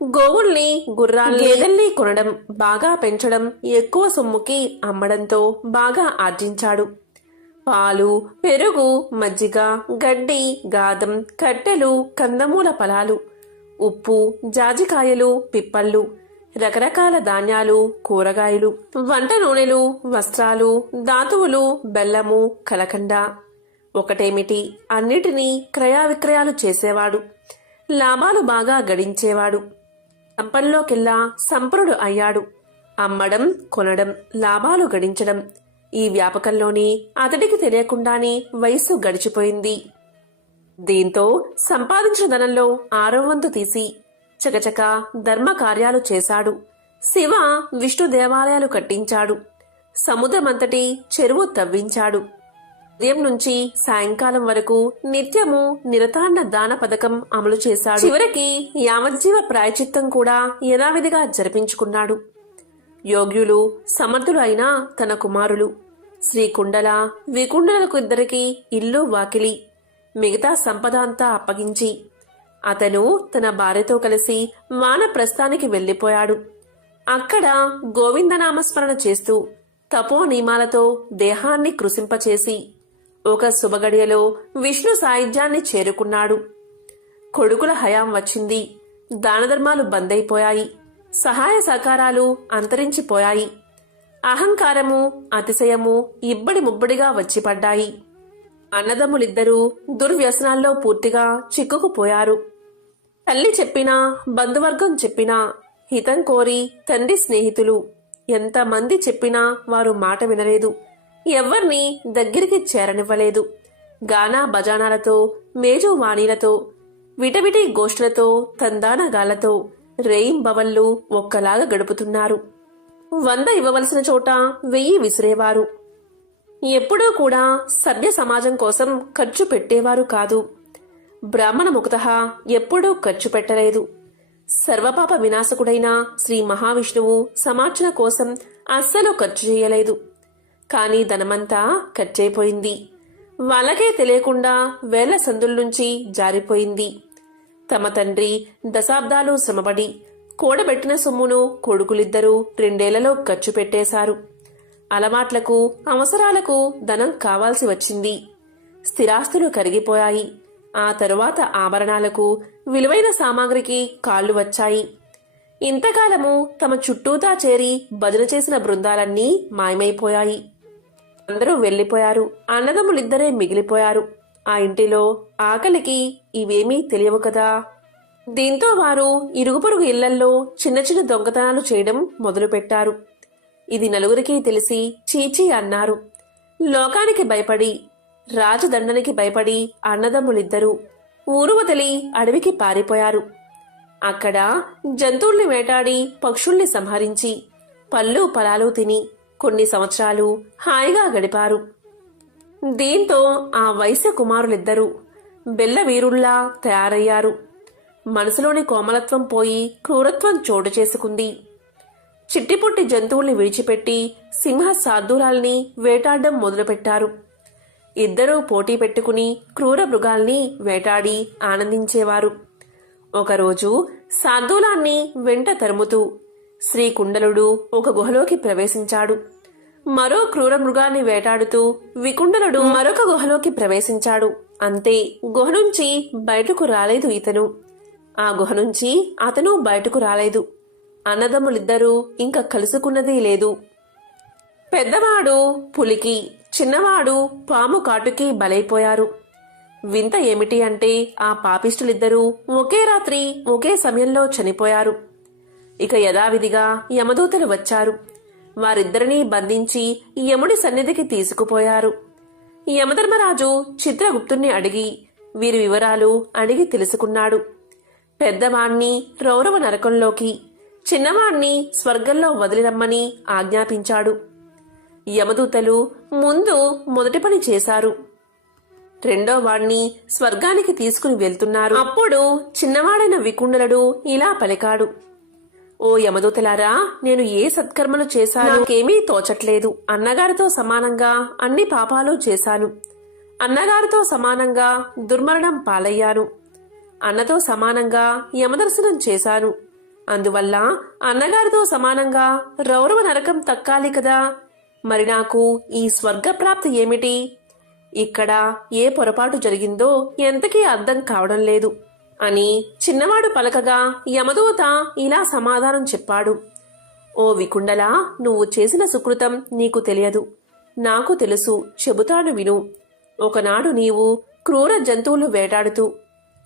గోవుల్ని, గుర్రాల్ని, గేదెల్ని కొనడం, బాగా పెంచడం, ఎక్కువ సొమ్ముకి అమ్మడంతో బాగా ఆర్జించాడు. పాలు, పెరుగు, మజ్జిగ, గడ్డి, గాదం, కట్టెలు, కందమూల ఫలాలు, ఉప్పు, జాజికాయలు, పిప్పళ్ళు, రకరకాల ధాన్యాలు, కూరగాయలు, వంట నూనెలు, వస్త్రాలు, ధాతువులు, బెల్లము, కలకండ. ఒకటేమిటి, అన్నిటినీ క్రయావిక్రయాలు చేసేవాడు. లాభాలు బాగా గడించేవాడు. సంపన్లోకెల్లా సంపన్నుడు అయ్యాడు. అమ్మడం, కొనడం, లాభాలు గడించడం, ఈ వ్యాపకంలోనే అతడికి తెలియకుండానే వయస్సు గడిచిపోయింది. దీంతో సంపాదించిన ధనంలో 6వ వంతు తీసి చకచక ధర్మ కార్యాలు చేశాడు. శివ, విష్ణు దేవాలయాలు కట్టించాడు. సముద్రమంతటి చెరువు తవ్వించాడు. ఉదయం నుంచి సాయంకాలం వరకు నిత్యము నిరతాన్న దాన పథకం అమలు చేశాడు. చివరికి యావజ్జీవ ప్రాయచిత్తం కూడా యథావిధిగా జరిపించుకున్నాడు. యోగ్యులు, సమర్థులు అయిన తన కుమారులు శ్రీకుండల, వికుండలకు ఇద్దరికి ఇల్లు వాకిలి, మిగతా సంపద అంతా అప్పగించి అతను తన భార్యతో కలిసి వానప్రస్థానికి వెళ్లిపోయాడు. అక్కడ గోవిందనామస్మరణ చేస్తూ తపో నియమాలతో దేహాన్ని కృశింపచేసి ఒక శుభగడియలో విష్ణు సాయుధ్యాన్ని చేరుకున్నాడు. కొడుకుల హయాం వచ్చింది. దానధర్మాలు బందైపోయాయి. సహాయ సహకారాలు అంతరించిపోయాయి. అహంకారము, అతిశయము ఇబ్బడి ముబ్బడిగా వచ్చిపడ్డాయి. అన్నదమ్ములిద్దరూ దుర్వ్యసనాల్లో పూర్తిగా చిక్కుకుపోయారు. తల్లి చెప్పినా, బంధువర్గం చెప్పినా, హితం కోరి తండ్రి స్నేహితులు ఎంతమంది చెప్పినా వారు మాట వినలేదు. ఎవ్వర్నీ దగ్గరికి చేరనివ్వలేదు. గానా బజానాలతో, మేజువాణీలతో, విటవిటి గోష్ఠులతో, తందానగాలతో రేయింబవళ్ళు ఒక్కలాగా గడుపుతున్నారు. 100 ఇవ్వవలసిన చోట 1000 విసిరేవారు. ఎప్పుడూ కూడా సభ్య సమాజం కోసం ఖర్చు పెట్టేవారు కాదు. బ్రాహ్మణ ముఖతః ఎప్పుడూ ఖర్చు పెట్టలేదు. సర్వపాప వినాశకుడైన శ్రీ మహావిష్ణువు సమార్చన కోసం అస్సలు ఖర్చు చేయలేదు. కాని ధనమంతా ఖర్చయిపోయింది. వాళ్ళకే తెలియకుండా వేల సందుల్నుంచి జారిపోయింది. తమ తండ్రి దశాబ్దాలు శ్రమపడి కూడబెట్టిన సొమ్మును కొడుకులిద్దరూ 2 ఏళ్లలో ఖర్చు పెట్టేశారు. అలవాట్లకు, అవసరాలకు ధనం కావాల్సి వచ్చింది. స్థిరాస్తులు కరిగిపోయాయి. ఆ తరువాత ఆభరణాలకు, విలువైన సామాగ్రికి కాళ్లు వచ్చాయి. ఇంతకాలము తమ చుట్టూతా చేరి భజన చేసిన బృందాలన్నీ మాయమైపోయాయి. అందరూ వెళ్లిపోయారు. అన్నదమ్ములిద్దరే మిగిలిపోయారు. ఆ ఇంటిలో ఆకలికి ఇవేమీ తెలియవు కదా. దీంతో వారు ఇరుగు పొరుగు ఇళ్లల్లో చిన్న చిన్న దొంగతనాలు చేయడం మొదలుపెట్టారు. ఇది నలుగురికి తెలిసి చీచీ అన్నారు. లోకానికి భయపడి, రాజదండనికి భయపడి అన్నదమ్ములిద్దరూ ఊరు వదిలి అడవికి పారిపోయారు. అక్కడ జంతువుల్ని వేటాడి, పక్షుల్ని సంహరించి, పళ్ళు ఫలాలు తిని కొన్ని సంవత్సరాలు హాయిగా గడిపారు. దీంతో ఆ వైశ్య కుమారులిద్దరూ బెల్ల వీరుల్లా తయారయ్యారు. మనసులోని కోమలత్వం పోయి క్రూరత్వం చోటు చేసుకుంది. చిట్టిపుట్టి జంతువుల్ని విడిచిపెట్టి సింహ శార్దూలాల్ని వేటాడడం మొదలుపెట్టారు. ఇద్దరూ పోటీ పెట్టుకుని క్రూర మృగాల్ని వేటాడి ఆనందించేవారు. ఒకరోజు శార్దూలాన్ని వెంట తరుముతూ శ్రీకుండలుడు ఒక గుహలోకి ప్రవేశించాడు. మరో క్రూర మృగాన్ని వేటాడుతూ వికుండలుడు మరొక గుహలోకి ప్రవేశించాడు. అంతే, గుహ నుంచి బయటకు రాలేదు ఇతను. ఆ గుహ నుంచి అతను బయటకు రాలేదు. అన్నదమ్ములిద్దరూ ఇంకా కలుసుకున్నదీ లేదు. పెద్దవాడు పులికి, చిన్నవాడు పాము కాటుకి బలైపోయారు. వింత ఏమిటి అంటే ఆ పాపిష్టులిద్దరూ ఒకే రాత్రి ఒకే సమయంలో చనిపోయారు. ఇక యథావిధిగా యమదూతలు వచ్చారు. వారిద్దరినీ బంధించి యముడి సన్నిధికి తీసుకుపోయారు. యమధర్మరాజు చిత్రగుప్తుణ్ణి అడిగి వీరి వివరాలు అడిగి తెలుసుకున్నాడు. పెద్దవాణ్ణి రౌరవ నరకంలోకి, చిన్నవాణ్ణి స్వర్గంలో వదిలిరమ్మని ఆజ్ఞాపించాడు. యమదూతలు ముందు మొదటి పని చేశారు. రెండో వాణ్ణి స్వర్గానికి తీసుకుని వెళ్తున్నారు. అప్పుడు చిన్నవాడైన వికుండలుడు ఇలా పలికాడు: ఓ యమదూతలారా, నేను ఏ సత్కర్మలు చేశాను నాకేమీ తోచట్లేదు. అన్నగారితో సమానంగా అన్ని పాపాలు చేశాను. అన్నగారితో సమానంగా దుర్మరణం పాలయ్యాను. అన్నతో సమానంగా యమదర్శనం చేశాను. అందువల్ల అన్నగారితో సమానంగా రౌరవ నరకం తక్కాలి కదా. మరి నాకు ఈ స్వర్గప్రాప్తి ఏమిటి? ఇక్కడ ఏ పొరపాటు జరిగిందో ఎంతకీ అర్థం కావడం లేదు అని చిన్నవాడు పలకగా యమదూత ఇలా సమాధానం చెప్పాడు: ఓ వికుండలా, నువ్వు చేసిన సుకృతం నీకు తెలియదు, నాకు తెలుసు, చెబుతాను విను. ఒకనాడు నీవు క్రూర జంతువులు వేటాడుతూ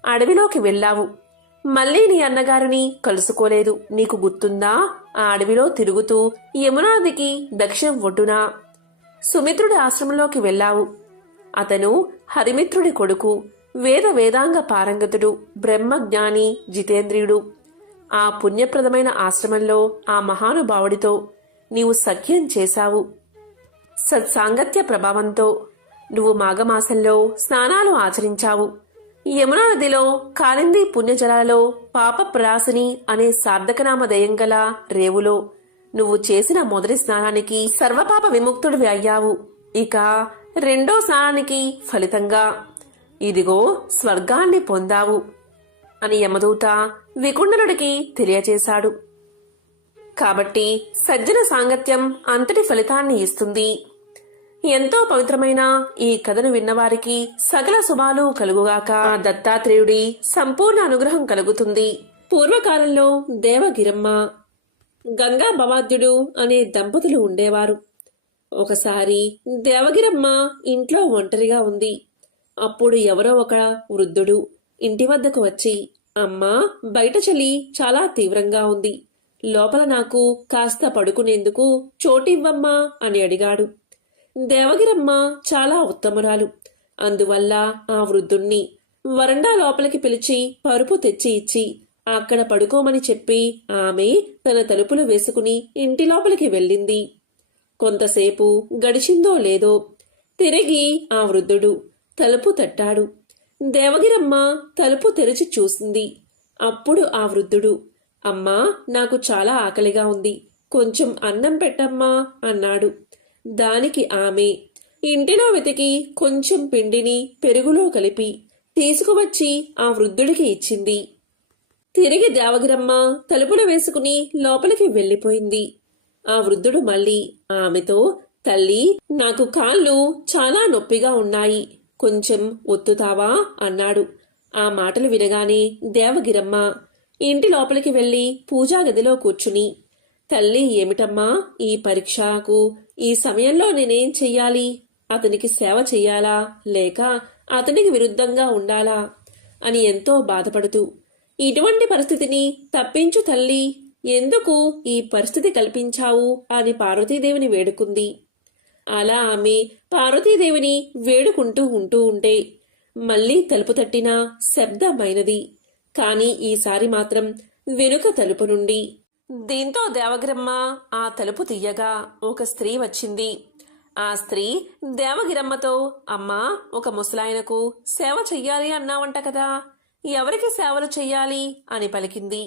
అడవిలోకి వెళ్ళావు. మళ్లీ నీ అన్నగారిని కలుసుకోలేదు. నీకు గుర్తుందా? ఆ అడవిలో తిరుగుతూ యమునాదికి దక్షిణం ఒడ్డున సుమిత్రుడి ఆశ్రమంలోకి వెళ్ళావు. అతను హరిమిత్రుడి కొడుకు, వేదాంగ పారంగతుడు, బ్రహ్మజ్ఞాని, జితేంద్రియుడు. ఆ పుణ్యప్రదమైన ఆశ్రమంలో ఆ మహానుభావుడితో నీవు సఖ్యం చేశావు. సత్సాంగత్య ప్రభావంతో నువ్వు మాఘమాసంలో స్నానాలు ఆచరించావు. యమునా నదిలో కాలింది పుణ్యజలాలలో పాపప్రాసిని అనే సార్థకనామధేయం గల రేవులో నువ్వు చేసిన మొదటి స్నానానికి సర్వపాప విముక్తుడివి అయ్యావు. ఇక రెండో స్నానానికి ఫలితంగా ఇదిగో స్వర్గాన్ని పొందావు. అని యమదూత వికుండలుడికి తెలియచేశాడు. కాబట్టి సజ్జన సాంగత్యం అంతటి ఫలితాన్ని ఇస్తుంది. ఎంతో పవిత్రమైన ఈ కథను విన్నవారికి సకల శుభాలు కలుగుగాక. దత్తాత్రేయుడి సంపూర్ణ అనుగ్రహం కలుగుతుంది. పూర్వకాలంలో దేవగిరమ్మ, గంగా భవాద్యుడు అనే దంపతులు ఉండేవారు. ఒకసారి దేవగిరమ్మ ఇంట్లో ఒంటరిగా ఉంది. అప్పుడు ఎవరో ఒక వృద్ధుడు ఇంటి వద్దకు వచ్చి, అమ్మా, బయట చలి చాలా తీవ్రంగా ఉంది, లోపల నాకు కాస్త పడుకునేందుకు చోటివ్వమ్మా అని అడిగాడు. దేవగిరమ్మ చాలా ఉత్తమురాలు. అందువల్ల ఆ వృద్ధుణ్ణి వరండా లోపలికి పిలిచి పరుపు తెచ్చి ఇచ్చి అక్కడ పడుకోమని చెప్పి ఆమె తన తలుపులు వేసుకుని ఇంటి లోపలికి వెళ్ళింది. కొంతసేపు గడిచిందో లేదో తిరిగి ఆ వృద్ధుడు తలుపు తట్టాడు. దేవగిరమ్మ తలుపు తెరిచి చూసింది. అప్పుడు ఆ వృద్ధుడు, అమ్మా, నాకు చాలా ఆకలిగా ఉంది, కొంచెం అన్నం పెట్టమ్మా అన్నాడు. దానికి ఆమె ఇంటిలో వెతికి కొంచెం పిండిని పెరుగులో కలిపి తీసుకువచ్చి ఆ వృద్ధుడికి ఇచ్చింది. తిరిగి దేవగిరమ్మ తలుపులు వేసుకుని లోపలికి వెళ్ళిపోయింది. ఆ వృద్ధుడు మళ్ళీ ఆమెతో, తల్లి, నాకు కాళ్ళు చాలా నొప్పిగా ఉన్నాయి, కొంచెం ఒత్తుతావా అన్నాడు. ఆ మాటలు వినగానే దేవగిరమ్మ ఇంటి లోపలికి వెళ్లి పూజా గదిలో కూర్చుని, తల్లి, ఏమిటమ్మా ఈ పరీక్షకు ఈ సమయంలో నేనేం చెయ్యాలి? అతనికి సేవ చెయ్యాలా లేక అతనికి విరుద్ధంగా ఉండాలా అని ఎంతో బాధపడుతూ, ఇటువంటి పరిస్థితిని తప్పించు తల్లి, ఎందుకు ఈ పరిస్థితి కల్పించావు అని పార్వతీదేవిని వేడుకుంది. అలా ఆమె పార్వతీదేవిని వేడుకుంటూ ఉంటే మళ్లీ తలుపు తట్టిన శబ్దమైనది. కాని ఈసారి మాత్రం వెనుక తలుపు నుండి. దీంతో దేవగిరమ్మ ఆ తలుపు తీయగా ఒక స్త్రీ వచ్చింది. ఆ స్త్రీ దేవగిరమ్మతో, అమ్మా, ఒక ముసలాయనకు సేవ చెయ్యాలి అన్నావంట కదా, ఎవరికి సేవలు చెయ్యాలి అని పలికింది.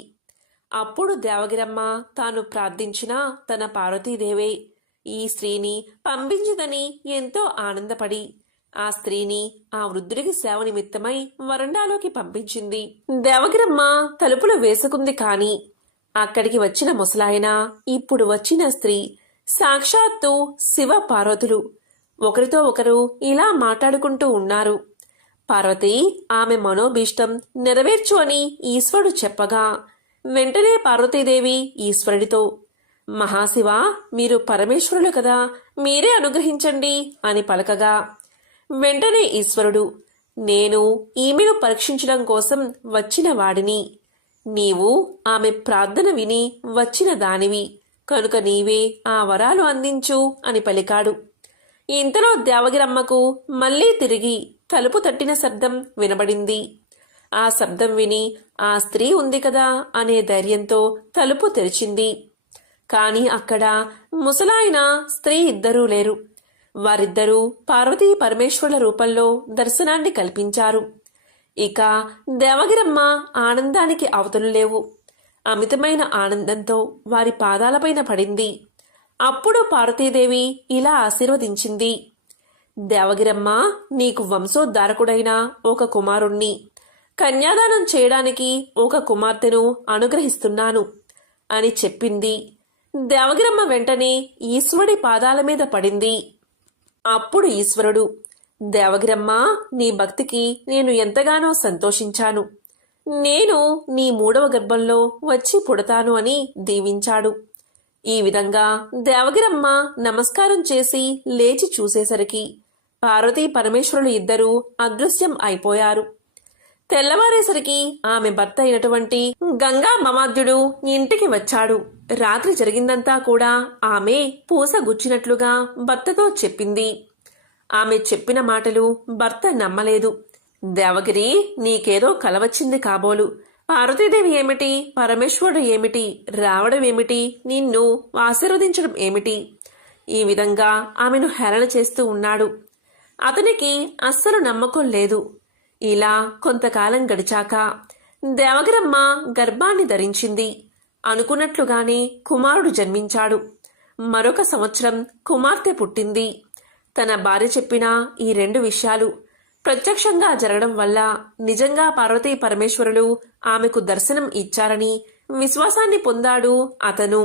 అప్పుడు దేవగిరమ్మ తాను ప్రార్థించిన తన పార్వతీదేవే ఈ స్త్రీని పంపించిందని ఎంతో ఆనందపడి ఆ స్త్రీని ఆ వృద్ధుడికి సేవ నిమిత్తమై వరండాలోకి పంపించింది. దేవగిరమ్మ తలుపులు వేసుకుంది. కాని అక్కడికి వచ్చిన ముసలాయన, ఇప్పుడు వచ్చిన స్త్రీ సాక్షాత్తు శివ పార్వతులు ఒకరితో ఒకరు ఇలా మాట్లాడుకుంటూ ఉన్నారు. పార్వతి ఆమె మనోభీష్టం నెరవేర్చు అని ఈశ్వరుడు చెప్పగా వెంటనే పార్వతీదేవి ఈశ్వరుడితో, మహాశివ, మీరు పరమేశ్వరులు కదా, మీరే అనుగ్రహించండి అని పలకగా వెంటనే ఈశ్వరుడు, నేను ఈమెను పరీక్షించడం కోసం వచ్చిన వాడిని, నీవు ఆమె ప్రార్థన విని వచ్చిన దానివి కనుక నీవే ఆ వరాలు అందించు అని పలికాడు. ఇంతలో దేవగిరమ్మకు మళ్లీ తిరిగి తలుపు తట్టిన శబ్దం వినబడింది. ఆ శబ్దం విని ఆ స్త్రీ ఉంది కదా అనే ధైర్యంతో తలుపు తెరిచింది. కాని అక్కడ ముసలాయన, స్త్రీ ఇద్దరూ లేరు. వారిద్దరూ పార్వతీ పరమేశ్వరుల రూపంలో దర్శనాన్ని కల్పించారు. ఇక దేవగిరమ్మ ఆనందానికి అవతలు లేవు. అమితమైన ఆనందంతో వారి పాదాలపైన పడింది. అప్పుడు పార్వతీదేవి ఇలా ఆశీర్వదించింది, దేవగిరమ్మ, నీకు వంశోద్ధారకుడైన ఒక కుమారుణ్ణి, కన్యాదానం చేయడానికి ఒక కుమార్తెను అనుగ్రహిస్తున్నాను అని చెప్పింది. దేవగిరమ్మ వెంటనే ఈశ్వరుడి పాదాల మీద పడింది. అప్పుడు ఈశ్వరుడు, దేవగిరమ్మ, నీ భక్తికి నేను ఎంతగానో సంతోషించాను. నేను నీ 3వ గర్భంలో వచ్చి పుడతాను అని దీవించాడు. ఈ విధంగా దేవగిరమ్మ నమస్కారం చేసి లేచి చూసేసరికి పార్వతీ పరమేశ్వరులు ఇద్దరూ అదృశ్యం అయిపోయారు. తెల్లవారేసరికి ఆమె భర్త అయినటువంటి గంగా మమాద్యుడు ఇంటికి వచ్చాడు. రాత్రి జరిగిందంతా కూడా ఆమె పూస గుచ్చినట్లుగా భర్తతో చెప్పింది. ఆమె చెప్పిన మాటలు భర్త నమ్మలేదు. దేవగిరి, నీకేదో కలవచ్చింది కాబోలు. పార్వతీదేవి ఏమిటి, పరమేశ్వరుడు ఏమిటి, రావడం ఏమిటి, నిన్ను ఆశీర్వదించడం ఏమిటి? ఈ విధంగా ఆమెను హేళన చేస్తూ ఉన్నాడు. అతనికి అస్సలు నమ్మకం లేదు. ఇలా కొంతకాలం గడిచాక దేవగిరమ్మ గర్భాన్ని ధరించింది. అనుకున్నట్లుగానే కుమారుడు జన్మించాడు. మరొక సంవత్సరం కుమార్తె పుట్టింది. తన భార్య చెప్పిన ఈ 2 విషయాలు ప్రత్యక్షంగా జరగడం వల్ల నిజంగా పార్వతీ పరమేశ్వరులు ఆమెకు దర్శనం ఇచ్చారని విశ్వాసాన్ని పొందాడు అతను.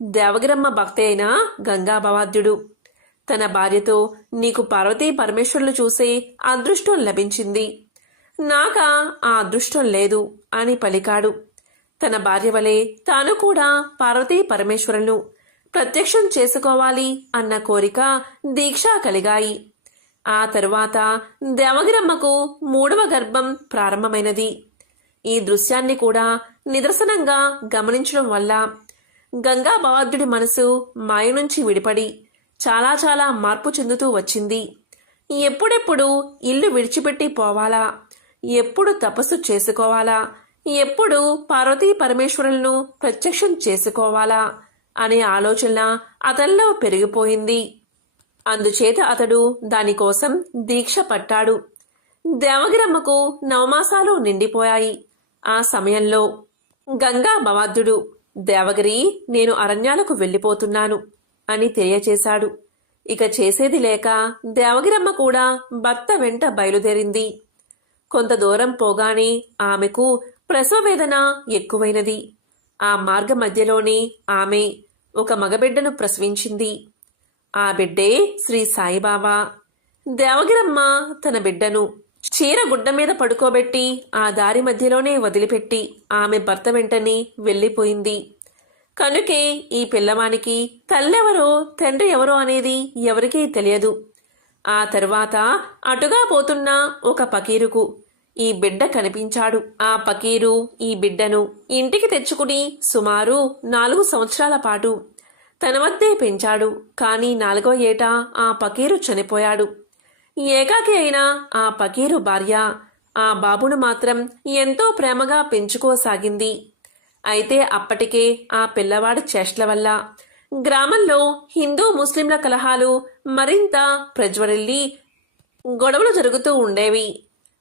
దేవగిరమ్మ భక్తి అయిన గంగాభవాద్యుడు తన భార్యతో, నీకు పార్వతీ పరమేశ్వరులు చూసే అదృష్టం లభించింది, నాకా ఆ అదృష్టం లేదు అని పలికాడు. తన భార్య వలె తాను కూడా పార్వతీ పరమేశ్వరులను ప్రత్యక్షం చేసుకోవాలి అన్న కోరిక, దీక్ష కలిగాయి. ఆ తరువాత దేవగిరమ్మకు 3వ గర్భం ప్రారంభమైనది. ఈ దృశ్యాన్ని కూడా నిదర్శనంగా గమనించడం వల్ల గంగాభవాద్యుడి మనసు మాయ నుంచి విడిపడి చాలా చాలా మార్పు చెందుతూ వచ్చింది. ఎప్పుడెప్పుడు ఇల్లు విడిచిపెట్టి పోవాలా, ఎప్పుడు తపస్సు చేసుకోవాలా, ఎప్పుడు పార్వతీ పరమేశ్వరులను ప్రత్యక్షం చేసుకోవాలా అనే ఆలోచన అతనిలో పెరిగిపోయింది. అందుచేత అతడు దానికోసం దీక్ష పట్టాడు. దేవగిరమ్మకు 9 మాసాలు నిండిపోయాయి. ఆ సమయంలో గంగాభవాద్యుడు, దేవగిరి, నేను అరణ్యాలకు వెళ్ళిపోతున్నాను అని తెలియచేశాడు. ఇక చేసేది లేక దేవగిరమ్మ కూడా భర్త వెంట బయలుదేరింది. కొంత దూరం పోగానే ఆమెకు ప్రసవ వేదన ఎక్కువైనది. ఆ మార్గ మధ్యలోనే ఆమె ఒక మగబిడ్డను ప్రసవించింది. ఆ బిడ్డే శ్రీ సాయిబాబా. దేవగిరమ్మ తన బిడ్డను చీర గుడ్డ మీద పడుకోబెట్టి ఆ దారి మధ్యలోనే వదిలిపెట్టి ఆమె భర్త వెంటనే వెళ్ళిపోయింది. కనుకే ఈ పిల్లవానికి తల్లెవరో తండ్రి ఎవరో అనేది ఎవరికీ తెలియదు. ఆ తరువాత అటుగా పోతున్న ఒక పకీరుకు ఈ బిడ్డ కనిపించాడు. ఆ పకీరు ఈ బిడ్డను ఇంటికి తెచ్చుకుని సుమారు 4 సంవత్సరాల పాటు తన వద్దే పెంచాడు. కానీ 4వ ఏట ఆ పకీరు చనిపోయాడు. ఏకాకి అయిన ఆ పకీరు భార్య ఆ బాబును మాత్రం ఎంతో ప్రేమగా పెంచుకోసాగింది. అయితే అప్పటికే ఆ పిల్లవాడి చేష్టల వల్ల గ్రామంలో హిందూ ముస్లింల కలహాలు మరింత ప్రజ్వరిల్లి గొడవలు జరుగుతూ ఉండేవి.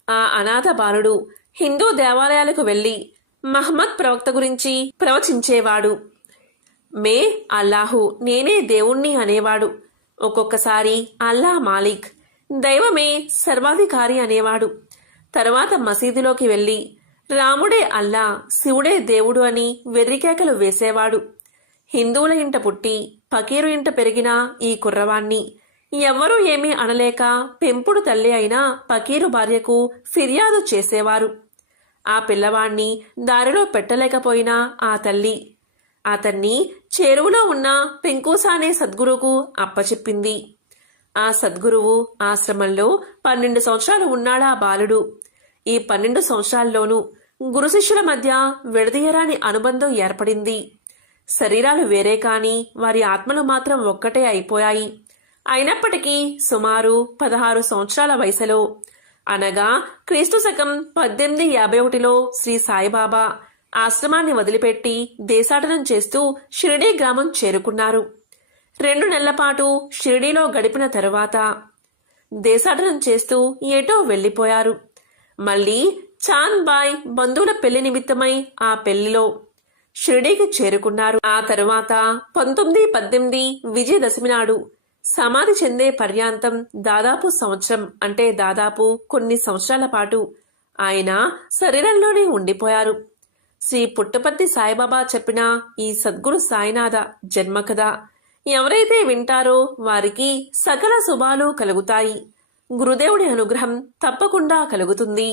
ఆ అనాథ బాలుడు హిందూ దేవాలయాలకు వెళ్లి మహమ్మద్ ప్రవక్త గురించి ప్రవచించేవాడు. మే అల్లాహు, నేనే దేవుణ్ణి అనేవాడు. ఒక్కొక్కసారి అల్లా మాలిక్, దైవమే సర్వాధికారి అనేవాడు. తర్వాత మసీదులోకి వెళ్లి రాముడే అల్లా, శివుడే దేవుడు అని వెర్రికేకలు వేసేవాడు. హిందువుల ఇంట పుట్టి పకీరు ఇంట పెరిగిన ఈ కుర్రవాణ్ణి ఎవ్వరూ ఏమీ అనలేక పెంపుడు తల్లి అయిన పకీరు భార్యకు ఫిర్యాదు చేసేవారు. ఆ పిల్లవాణ్ణి దారిలో పెట్టలేకపోయినా ఆ తల్లి అతన్ని చెరువులో ఉన్న పెంకూస అనే సద్గురువుకు అప్పచెప్పింది. ఆ సద్గురువు ఆశ్రమంలో 12 సంవత్సరాలు ఉన్నాడా బాలుడు. ఈ 12 సంవత్సరాల్లోనూ గురు శిష్యుల మధ్య విడదీయరాని అనుబంధం ఏర్పడింది. శరీరాలు వేరే కాని వారి ఆత్మలు మాత్రం ఒక్కటే అయిపోయాయి. అయినప్పటికీ సుమారు 16 సంవత్సరాల వయసులో, అనగా క్రీస్తు శకం 1851లో శ్రీ సాయిబాబా ఆశ్రమాన్ని వదిలిపెట్టి దేశాటనం చేస్తూ షిరిడీ గ్రామం చేరుకున్నారు. 2 నెలల పాటు షిరిడీలో గడిపిన తరువాత దేశాటనం చేస్తూ ఏటో వెళ్లిపోయారు. మళ్లీ చాంద్ బాయ్ బంధువుల పెళ్లి నిమిత్తమై ఆ పెళ్లిలో షిరిడీకి చేరుకున్నారు. ఆ తరువాత 1918 విజయదశమి నాడు సమాధి చెందే పర్యాంతం దాదాపు సంవత్సరం, అంటే దాదాపు కొన్ని సంవత్సరాల పాటు ఆయన శరీరంలోనే ఉండిపోయారు. శ్రీ పుట్టపర్తి సాయిబాబా చెప్పిన ఈ సద్గురు సాయినాథ జన్మకథ ఎవరైతే వింటారో వారికి సకల శుభాలు కలుగుతాయి. గురుదేవుడి అనుగ్రహం తప్పకుండా కలుగుతుంది.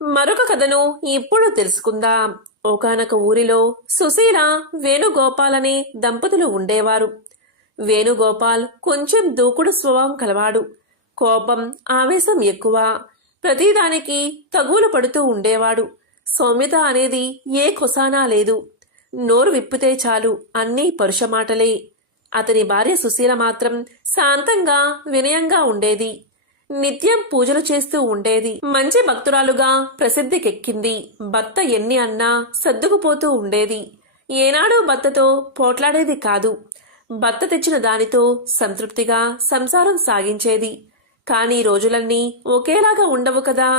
మరొక కథను ఇప్పుడు తెలుసుకుందాం. ఒకానొక ఊరిలో సుశీల, వేణుగోపాల్ అనే దంపతులు ఉండేవారు. వేణుగోపాల్ కొంచెం దూకుడు స్వభావం కలవాడు. కోపం, ఆవేశం ఎక్కువ. ప్రతిదానికి తగులు పడుతూ ఉండేవాడు. సౌమ్యత అనేది ఏ కొసానా లేదు. నోరు విప్పితే చాలు అన్నీ పరుషమాటలే. అతని భార్య సుశీల మాత్రం శాంతంగా, వినయంగా ఉండేది. నిత్యం పూజలు చేస్తూ ఉండేది. మంచి భక్తురాలుగా ప్రసిద్ధికెక్కింది. భర్త ఎన్ని అన్నా సర్దుకుపోతూ ఉండేది. ఏనాడూ భర్తతో పోట్లాడేది కాదు. భర్త తెచ్చిన దానితో సంతృప్తిగా సంసారం సాగించేది. కానీ రోజులన్నీ ఒకేలాగా ఉండవు కదా.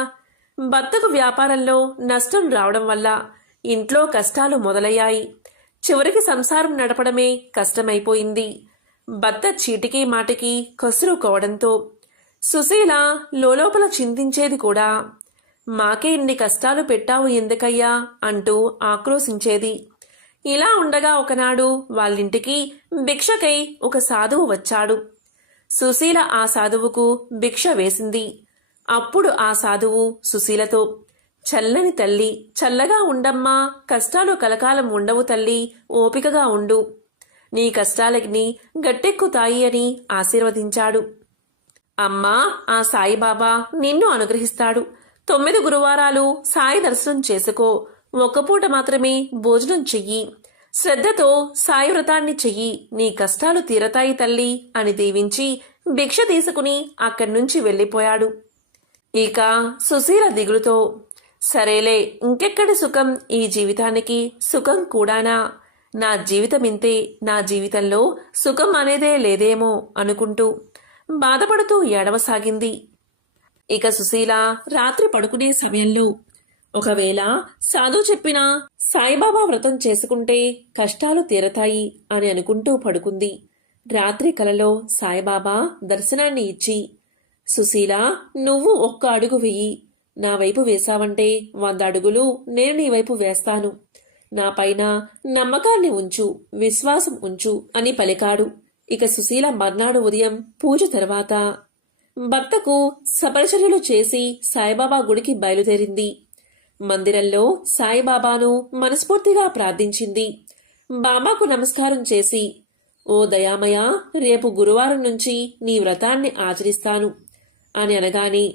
భర్తకు వ్యాపారంలో నష్టం రావడం వల్ల ఇంట్లో కష్టాలు మొదలయ్యాయి. చివరికి సంసారం నడపడమే కష్టమైపోయింది. భర్త చీటికి మాటికి కసురుకోవడంతో సుశీల లోలోపల చింతించేది కూడా. మాకే ఇన్ని కష్టాలు పెట్టావు ఎందుకయ్యా అంటూ ఆక్రోశించేది. ఇలా ఉండగా ఒకనాడు వాళ్ళింటికి భిక్షకై ఒక సాధువు వచ్చాడు. సుశీల ఆ సాధువుకు భిక్ష వేసింది. అప్పుడు ఆ సాధువు సుశీలతో, చల్లని తల్లి, చల్లగా ఉండమ్మా, కష్టాలు కలకాలం ఉండవు తల్లి, ఓపికగా ఉండు, నీ కష్టాలకి గట్టెక్కుతాయి అని ఆశీర్వదించాడు. అమ్మా, ఆ సాయిబాబా నిన్ను అనుగ్రహిస్తాడు. 9 గురువారాలు సాయి దర్శనం చేసుకో, ఒక్క పూట మాత్రమే భోజనం చెయ్యి, శ్రద్ధతో సాయి వ్రతాన్ని చెయ్యి, నీ కష్టాలు తీరతాయి తల్లి అని దీవించి భిక్ష తీసుకుని అక్కడ్నుంచి వెళ్ళిపోయాడు. ఇక సుశీల దిగులుతో, సరేలే, ఇంకెక్కడి సుఖం ఈ జీవితానికి, సుఖం కూడానా, నా జీవితమింతే, నా జీవితంలో సుఖం అనేదే లేదేమో అనుకుంటూ బాధపడుతూ ఏడవసాగింది. ఇక సుశీల రాత్రి పడుకునే సమయంలో ఒకవేళ సాధు చెప్పిన సాయిబాబా వ్రతం చేసుకుంటే కష్టాలు తీరతాయి అని అనుకుంటూ పడుకుంది. రాత్రి కలలో సాయిబాబా దర్శనాన్ని ఇచ్చి, సుశీల, నువ్వు 1 అడుగు వెయ్యి, నా వైపు వేశావంటే 100 అడుగులు నేను నీ వైపు వేస్తాను, నా పైన నమ్మకాన్ని ఉంచు, విశ్వాసం ఉంచు అని పలికాడు. ఇక సుశీల మర్నాడు ఉదయం పూజ తర్వాత భర్తకు సపరిచర్యలు చేసి సాయిబాబా గుడికి బయలుదేరింది. మందిరంలో సాయిబాబాను మనస్ఫూర్తిగా ప్రార్థించింది. బాబాకు నమస్కారం చేసి, ఓ దయామయ, రేపు గురువారం నుంచి నీ వ్రతాన్ని ఆచరిస్తాను అని అనగానే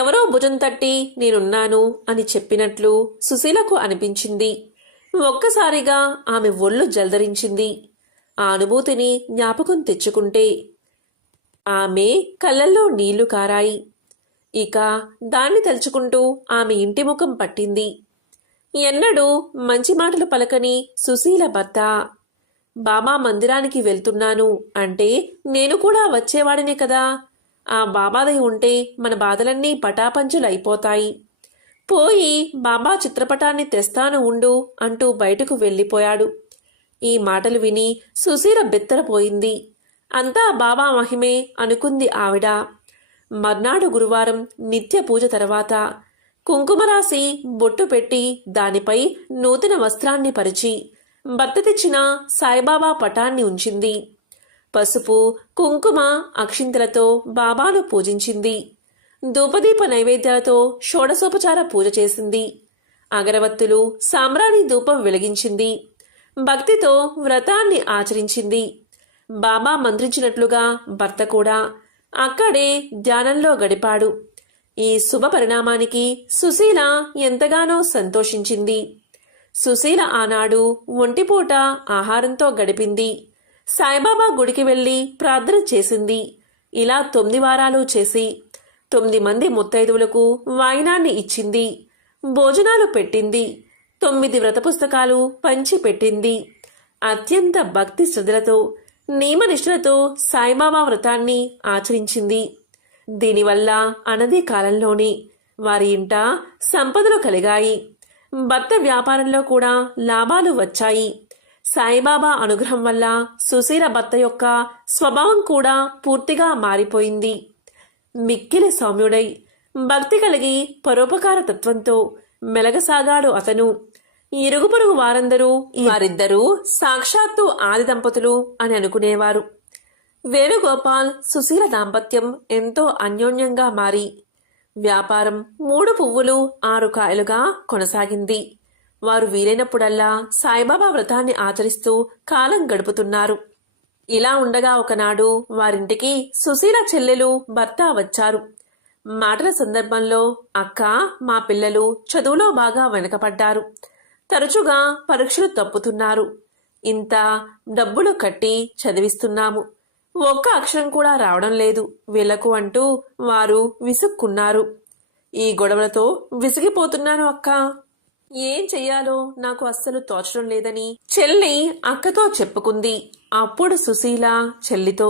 ఎవరో భుజం తట్టి నేనున్నాను అని చెప్పినట్లు సుశీలకు అనిపించింది. ఒక్కసారిగా ఆమె ఒళ్ళు జల్దరించింది. ఆ అనుభూతిని జ్ఞాపకం తెచ్చుకుంటే ఆమె కళ్ళల్లో నీళ్లు కారాయి. ఇక దాన్ని తలుచుకుంటూ ఆమె ఇంటి ముఖం పట్టింది. ఎన్నడూ మంచి మాటలు పలకని సుశీల భర్త, బాబా మందిరానికి వెళ్తున్నాను అంటే నేను కూడా వచ్చేవాడినే కదా, ఆ బాబాదై ఉంటే మన బాధలన్నీ పటాపంచులైపోతాయి, పోయి బాబా చిత్రపటాన్ని తెస్తాను ఉండు అంటూ బయటకు వెళ్ళిపోయాడు. ఈ మాటలు విని సుశీల బెత్తరపోయింది. అంతా బాబా మహిమే అనుకుంది ఆవిడ. మర్నాడు గురువారం నిత్య పూజ తర్వాత కుంకుమ రాసి బొట్టు పెట్టి దానిపై నూతన వస్త్రాన్ని పరిచి భర్త తెచ్చిన సాయిబాబా పటాన్ని ఉంచింది. పసుపు, కుంకుమ, అక్షింతలతో బాబాను పూజించింది. ధూపదీప నైవేద్యాలతో షోడశోపచార పూజ చేసింది. అగరవత్తులు, సాంబ్రాణి ధూపం వెలిగించింది. భక్తితో వ్రతాన్ని ఆచరించింది. బాబా మంత్రించినట్లుగా భర్త కూడా అక్కడే ధ్యానంలో గడిపాడు. ఈ శుభ పరిణామానికి సుశీల ఎంతగానో సంతోషించింది. సుశీల ఆనాడు ఒంటిపూట ఆహారంతో గడిపింది. సాయిబాబా గుడికి వెళ్లి ప్రార్థన చేసింది. ఇలా 9 వారాలు చేసి 9 మంది ముత్తైదువులకు వాయినాన్ని ఇచ్చింది. భోజనాలు పెట్టింది. 9 వ్రత పుస్తకాలు పంచి పెట్టింది. అత్యంత భక్తి శ్రద్ధలతో, నియమనిష్ఠలతో సాయిబాబా వ్రతాన్ని ఆచరించింది. దీనివల్ల అనతి కాలంలోనే వారి ఇంట సంపదలు కలిగాయి. భర్త వ్యాపారంలో కూడా లాభాలు వచ్చాయి. సాయిబాబా అనుగ్రహం వల్ల సుశీల భర్త యొక్క స్వభావం కూడా పూర్తిగా మారిపోయింది. మిక్కిలి సౌమ్యుడై భక్తి కలిగి పరోపకార తత్వంతో మెలగసాగాడు అతను. ఇరుగు పొరుగు వారందరూ వారిద్దరూ సాక్షాత్తు ఆది దంపతులు అని అనుకునేవారు. వేణుగోపాల్ సుశీల దాంపత్యం ఎంతో అన్యోన్యంగా మారి వ్యాపారం 3 పువ్వులు 6 కాయలుగా కొనసాగింది. వారు వీలైనప్పుడల్లా సాయిబాబా వ్రతాన్ని ఆచరిస్తూ కాలం గడుపుతున్నారు. ఇలా ఉండగా ఒకనాడు వారింటికి సుశీల చెల్లెలు భర్త వచ్చారు. మాటల సందర్భంలో, అక్క, మా పిల్లలు చదువులో బాగా వెనకపడ్డారు, తరచుగా పరీక్షలు తప్పుతున్నారు, ఇంత డబ్బులు కట్టి చదివిస్తున్నాము, ఒక్క అక్షరం కూడా రావడం లేదు వీళ్లకు అంటూ వారు విసుక్కున్నారు. ఈ గొడవలతో విసిగిపోతున్నాను అక్క, ఏం చెయ్యాలో నాకు అస్సలు తోచడం లేదని చెల్లి అక్కతో చెప్పుకుంది. అప్పుడు సుశీల చెల్లితో,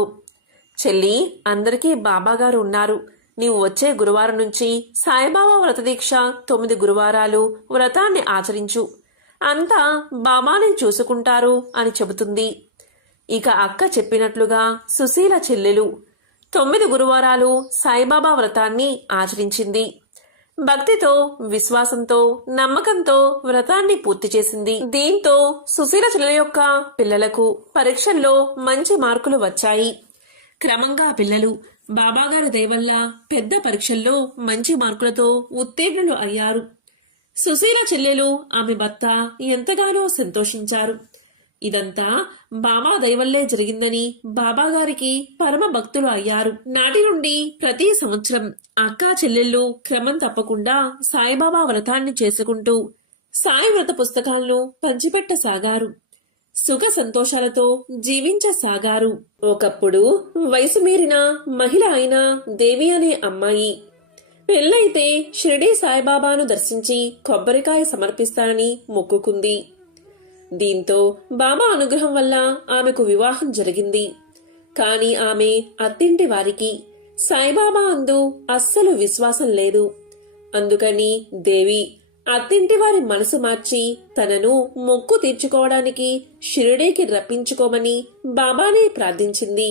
చెల్లి, అందరికీ బాబాగారు ఉన్నారు, నీవు వచ్చే గురువారం నుంచి సాయిబాబా వ్రతదీక్ష 9 గురువారాలు వ్రతాన్ని ఆచరించు, అంతా బాబాని చూసుకుంటారు అని చెబుతుంది. ఇక అక్క చెప్పినట్లుగా సుశీల చెల్లెలు 9 గురువారాలు సాయిబాబా వ్రతాన్ని ఆచరించింది. భక్తితో, విశ్వాసంతో, నమ్మకంతో వ్రతాన్ని పూర్తి చేసింది. దీంతో సుశీల చెల్లెల యొక్క పిల్లలకు పరీక్షల్లో మంచి మార్కులు వచ్చాయి. క్రమంగా పిల్లలు బాబాగారి దయవల్ల పెద్ద పరీక్షల్లో మంచి మార్కులతో ఉత్తీర్ణులు అయ్యారు. సుశీల చెల్లెలు, ఆమె భర్త ఎంతగానో సంతోషించారు. ఇదంతా బాబా దయవల్లే జరిగిందని బాబాగారికి పరమ భక్తులు అయ్యారు. నాటి నుండి ప్రతి సంవత్సరం అక్కా చెల్లెళ్ళు క్రమం తప్పకుండా సాయిబాబా వ్రతాన్ని చేసుకుంటూ సాయి వ్రత పుస్తకాలను పంచిపెట్టసాగారు. సుఖ సంతోషాలతో జీవించసాగారు. ఒకప్పుడు వయసు మీరిన మహిళ అయిన దేవి అనే అమ్మాయి పెళ్ళైతే షిరిడీ సాయిబాబాను దర్శించి కొబ్బరికాయ సమర్పిస్తానని మొక్కుకుంది. దీంతో బాబా అనుగ్రహం వల్ల ఆమెకు వివాహం జరిగింది. కాని ఆమె అత్తింటి వారికి సాయిబాబా అందు అస్సలు విశ్వాసం లేదు. అందుకని దేవి అత్తింటి వారి మనసు మార్చి తనను మొక్కు తీర్చుకోవడానికి షిరిడీకి రప్పించుకోమని బాబానే ప్రార్థించింది.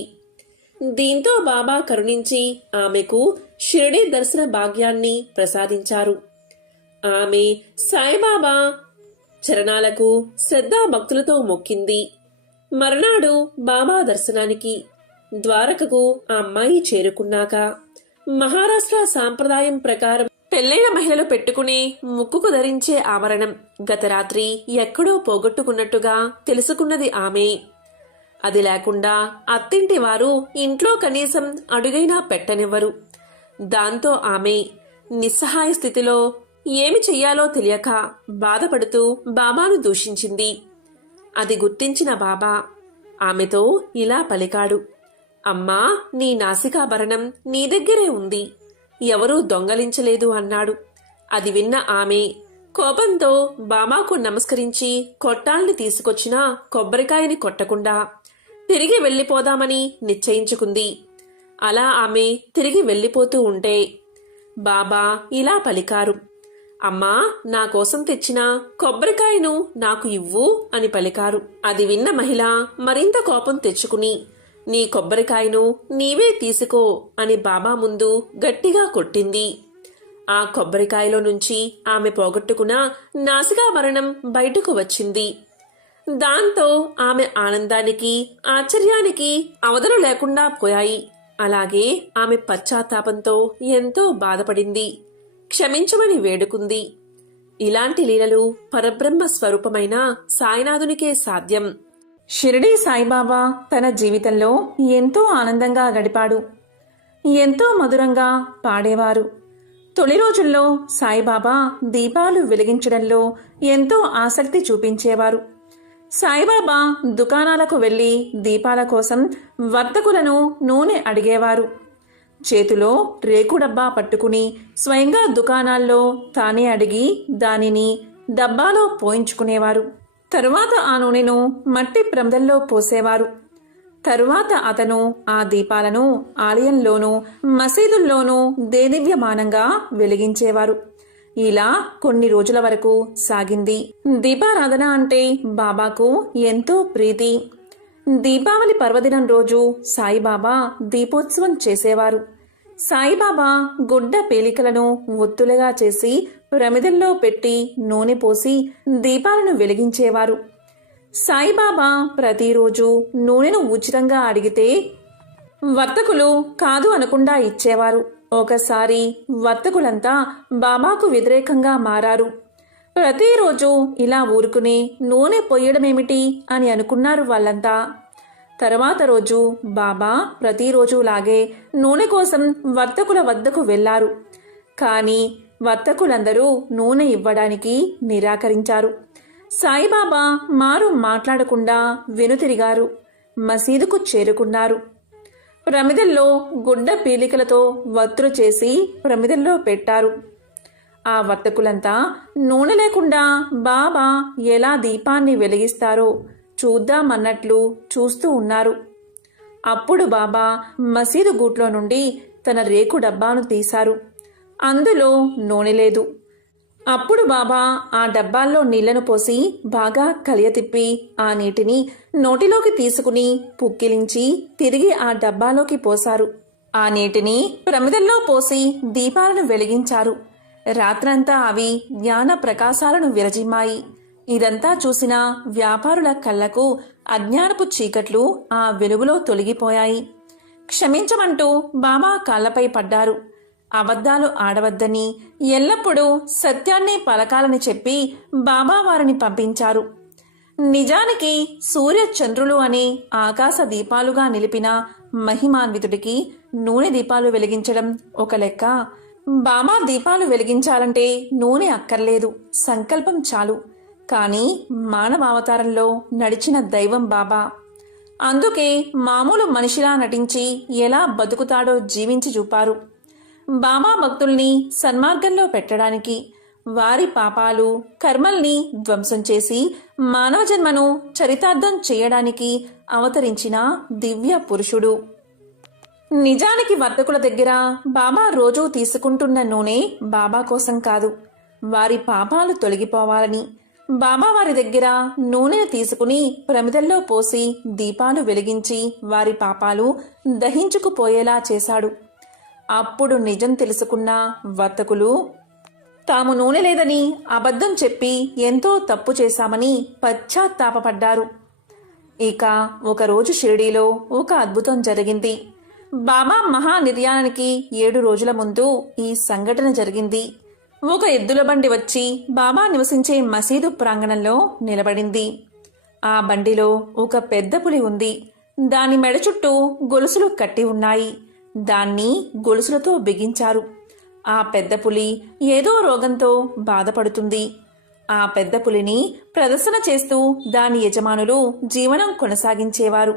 దీంతో బాబా కరుణించి ఆమెకు షిరిడీ దర్శన భాగ్యాన్ని ప్రసాదించారు. ఆమె సాయిబాబా చరణాలకు శ్రద్ధా భక్తులతో మొక్కింది. మర్నాడు బాబా దర్శనానికి ద్వారకకు ఆ అమ్మాయి చేరుకున్నాక మహారాష్ట్ర సాంప్రదాయం ప్రకారం పెళ్లైన మహిళలు పెట్టుకునే ముక్కుకు ధరించే ఆభరణం గత రాత్రి ఎక్కడో పోగొట్టుకున్నట్టుగా తెలుసుకున్నది ఆమె. అది లేకుండా అత్తింటి వారు ఇంట్లో కనీసం అడుగైనా పెట్టనివ్వరు. దాంతో ఆమె నిస్సహాయ స్థితిలో ఏమి చెయ్యాలో తెలియక బాధపడుతూ బాబాను దూషించింది. అది గుర్తించిన బాబా ఆమెతో ఇలా పలికాడు, అమ్మా, నీ నాసికాభరణం నీ దగ్గరే ఉంది, ఎవరూ దొంగలించలేదు అన్నాడు. అది విన్న ఆమె కోపంతో బాబాకు నమస్కరించి కొట్టాల్ని తీసుకొచ్చిన కొబ్బరికాయని కొట్టకుండా తిరిగి వెళ్లిపోదామని నిశ్చయించుకుంది. అలా ఆమె తిరిగి వెళ్లిపోతూ ఉంటే బాబా ఇలా పలికారు, అమ్మా, నా కోసం తెచ్చిన కొబ్బరికాయను నాకు ఇవ్వు అని పలికారు. అది విన్న మహిళ మరింత కోపం తెచ్చుకుని నీ కొబ్బరికాయను నీవే తీసుకో అని బాబా ముందు గట్టిగా కొట్టింది. ఆ కొబ్బరికాయలో నుంచి ఆమె పోగొట్టుకున్న నాసికాభరణం బయటకు వచ్చింది. దాంతో ఆమె ఆనందానికి, ఆశ్చర్యానికి అవధులు లేకుండా పోయాయి. అలాగే ఆమె పశ్చాత్తాపంతో ఎంతో బాధపడింది. క్షమించమని వేడుకుంది. ఇలాంటి లీలలు పరబ్రహ్మ స్వరూపమైన సాయినాథునికే సాధ్యం. షిరిడీ సాయిబాబా తన జీవితంలో ఎంతో ఆనందంగా గడిపాడు. ఎంతో మధురంగా పాడేవారు. తొలి రోజుల్లో సాయిబాబా దీపాలు వెలిగించడంలో ఎంతో ఆసక్తి చూపించేవారు. సాయిబాబా దుకాణాలకు వెళ్లి దీపాల కోసం వర్తకులను నూనె అడిగేవారు. చేతిలో రేకు డబ్బా పట్టుకుని స్వయంగా దుకాణాల్లో తానే అడిగి దానిని డబ్బాలో పోయించుకునేవారు. తరువాత ఆ నూనెను మట్టి ప్రమిదల్లో పోసేవారు. తరువాత అతను ఆ దీపాలను ఆలయంలోనూ మసీదుల్లోనూ దేదీప్యమానంగా వెలిగించేవారు. ఇలా కొన్ని రోజుల వరకు సాగింది. దీపారాధన అంటే బాబాకు ఎంతో ప్రీతి. దీపావళి పర్వదినం రోజు సాయిబాబా దీపోత్సవం చేసేవారు. సాయిబాబా గుడ్డ పేలికలను ఒత్తులుగా చేసి ప్రమిదల్లో పెట్టి నూనె పోసి దీపాలను వెలిగించేవారు. సాయిబాబా ప్రతిరోజు నూనెను ఉచితంగా అడిగితే వర్తకులు కాదు అనకుండా ఇచ్చేవారు. ఒకసారి వర్తకులంతా బాబాకు వ్యతిరేకంగా మారారు. ప్రతిరోజు ఇలా ఊరుకుని నూనె పొయ్యడమేమిటి అని అనుకున్నారు వాళ్ళంతా. తర్వాత రోజు బాబా ప్రతిరోజులాగే నూనె కోసం వర్తకుల వద్దకు వెళ్లారు. కానీ వర్తకులందరూ నూనె ఇవ్వడానికి నిరాకరించారు. సాయిబాబా మారు మాట్లాడకుండా వెనుతిరిగారు. మసీదుకు చేరుకున్నారు. ప్రమిదల్లో గుడ్డ పీలికలతో వత్తులు చేసి ప్రమిదల్లో పెట్టారు. ఆ వర్తకులంతా నూనె లేకుండా బాబా ఎలా దీపాన్ని వెలిగిస్తారో చూద్దామన్నట్లు చూస్తూ ఉన్నారు. అప్పుడు బాబా మసీదు గూట్లో నుండి తన రేకు డబ్బాను తీశారు. అందులో నూనె లేదు. అప్పుడు బాబా ఆ డబ్బాల్లో నీళ్లను పోసి బాగా కలియతిప్పి ఆ నీటిని నోటిలోకి తీసుకుని పుక్కిలించి తిరిగి ఆ డబ్బాలోకి పోశారు. ఆ నీటిని ప్రమిదల్లో పోసి దీపాలను వెలిగించారు. రాత్రంతా అవి జ్ఞాన ప్రకాశాలను విరజిమ్మాయి. ఇదంతా చూసిన వ్యాపారుల కళ్లకు అజ్ఞానపు చీకట్లు ఆ వెలుగులో తొలగిపోయాయి. క్షమించమంటూ బాబా కాళ్లపై పడ్డారు. అబద్ధాలు ఆడవద్దని, ఎల్లప్పుడూ సత్యాన్నే పలకాలని చెప్పి బాబా వారిని పంపించారు. నిజానికి సూర్య చంద్రులు అనే ఆకాశ దీపాలుగా నిలిపిన మహిమాన్వితుడికి నూనె దీపాలు వెలిగించడం ఒక లెక్క. బాబా దీపాలు వెలిగించాలంటే నూనె అక్కర్లేదు, సంకల్పం చాలు. కానీ మానవావతారంలో నడిచిన దైవం బాబా. అందుకే మామూలు మనిషిలా నటించి ఎలా బతుకుతాడో జీవించి చూపారు. బాబా భక్తుల్ని సన్మార్గంలో పెట్టడానికి, వారి పాపాలు కర్మల్ని ధ్వంసం చేసి మానవ జన్మను చరితార్థం చేయడానికి అవతరించిన దివ్య పురుషుడు. నిజానికి వర్తకుల దగ్గర బాబా రోజూ తీసుకుంటున్న నూనె బాబా కోసం కాదు, వారి పాపాలు తొలగిపోవాలని. బాబా వారి దగ్గర నూనెను తీసుకుని ప్రమిదల్లో పోసి దీపాలు వెలిగించి వారి పాపాలు దహించుకుపోయేలా చేశాడు. అప్పుడు నిజం తెలుసుకున్న వర్తకులు తాము నూనె లేదని అబద్ధం చెప్పి ఎంతో తప్పు చేశామని పశ్చాత్తాపపడ్డారు. ఇక ఒకరోజు షిరిడీలో ఒక అద్భుతం జరిగింది. బాబా మహానిర్యాణానికి 7 రోజుల ముందు ఈ సంఘటన జరిగింది. ఒక ఎద్దుల బండి వచ్చి బాబా నివసించే మసీదు ప్రాంగణంలో నిలబడింది. ఆ బండిలో ఒక పెద్ద పులి ఉంది. దాని మెడ చుట్టూ గొలుసులు కట్టి ఉన్నాయి. దాన్ని గొలుసులతో బిగించారు. ఆ పెద్ద పులి ఏదో రోగంతో బాధపడుతుంది. ఆ పెద్ద పులిని ప్రదర్శన చేస్తూ దాని యజమానులు జీవనం కొనసాగించేవారు.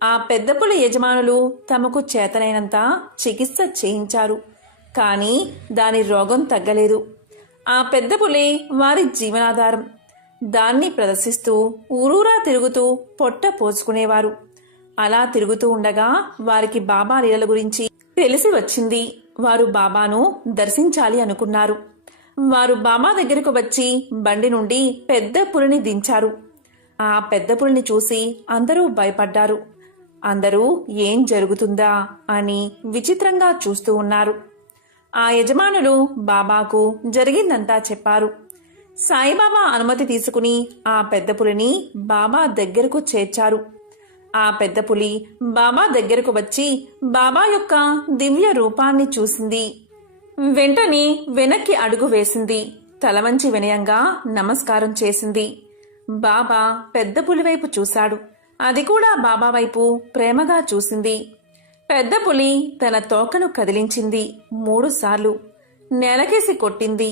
ఆ పెద్ద పులి యజమానులు తమకు చేతనైనంత చికిత్స చేయించారు. కానీ దాని రోగం తగ్గలేదు. ఆ పెద్ద పులే వారి జీవనాధారం. దాన్ని ప్రదర్శిస్తూ ఊరూరా తిరుగుతూ పొట్ట పోసుకునేవారు. అలా తిరుగుతూ ఉండగా వారికి బాబా లీలల గురించి తెలిసి వచ్చింది. వారు బాబాను దర్శించాలి అనుకున్నారు. వారు బాబా దగ్గరకు వచ్చి బండి నుండి పెద్ద పులిని దించారు. ఆ పెద్ద పులిని చూసి అందరూ భయపడ్డారు. అందరూ ఏం జరుగుతుందా అని విచిత్రంగా చూస్తూ ఉన్నారు. ఆ యజమానులు బాబాకు జరిగిందంతా చెప్పారు. సాయిబాబా అనుమతి తీసుకుని ఆ పెద్ద పులిని బాబా దగ్గరకు చేర్చారు. ఆ పెద్ద పులి బాబా దగ్గరకు వచ్చి బాబా యొక్క దివ్య రూపాన్ని చూసింది. వెంటనే వెనక్కి అడుగు వేసింది. తలవంచి వినయంగా నమస్కారం చేసింది. బాబా పెద్ద పులి వైపు చూశాడు. అది కూడా బాబా వైపు ప్రేమగా చూసింది. పెద్ద పులి తన తోకను కదిలించింది. 3 సార్లు నేలకేసి కొట్టింది.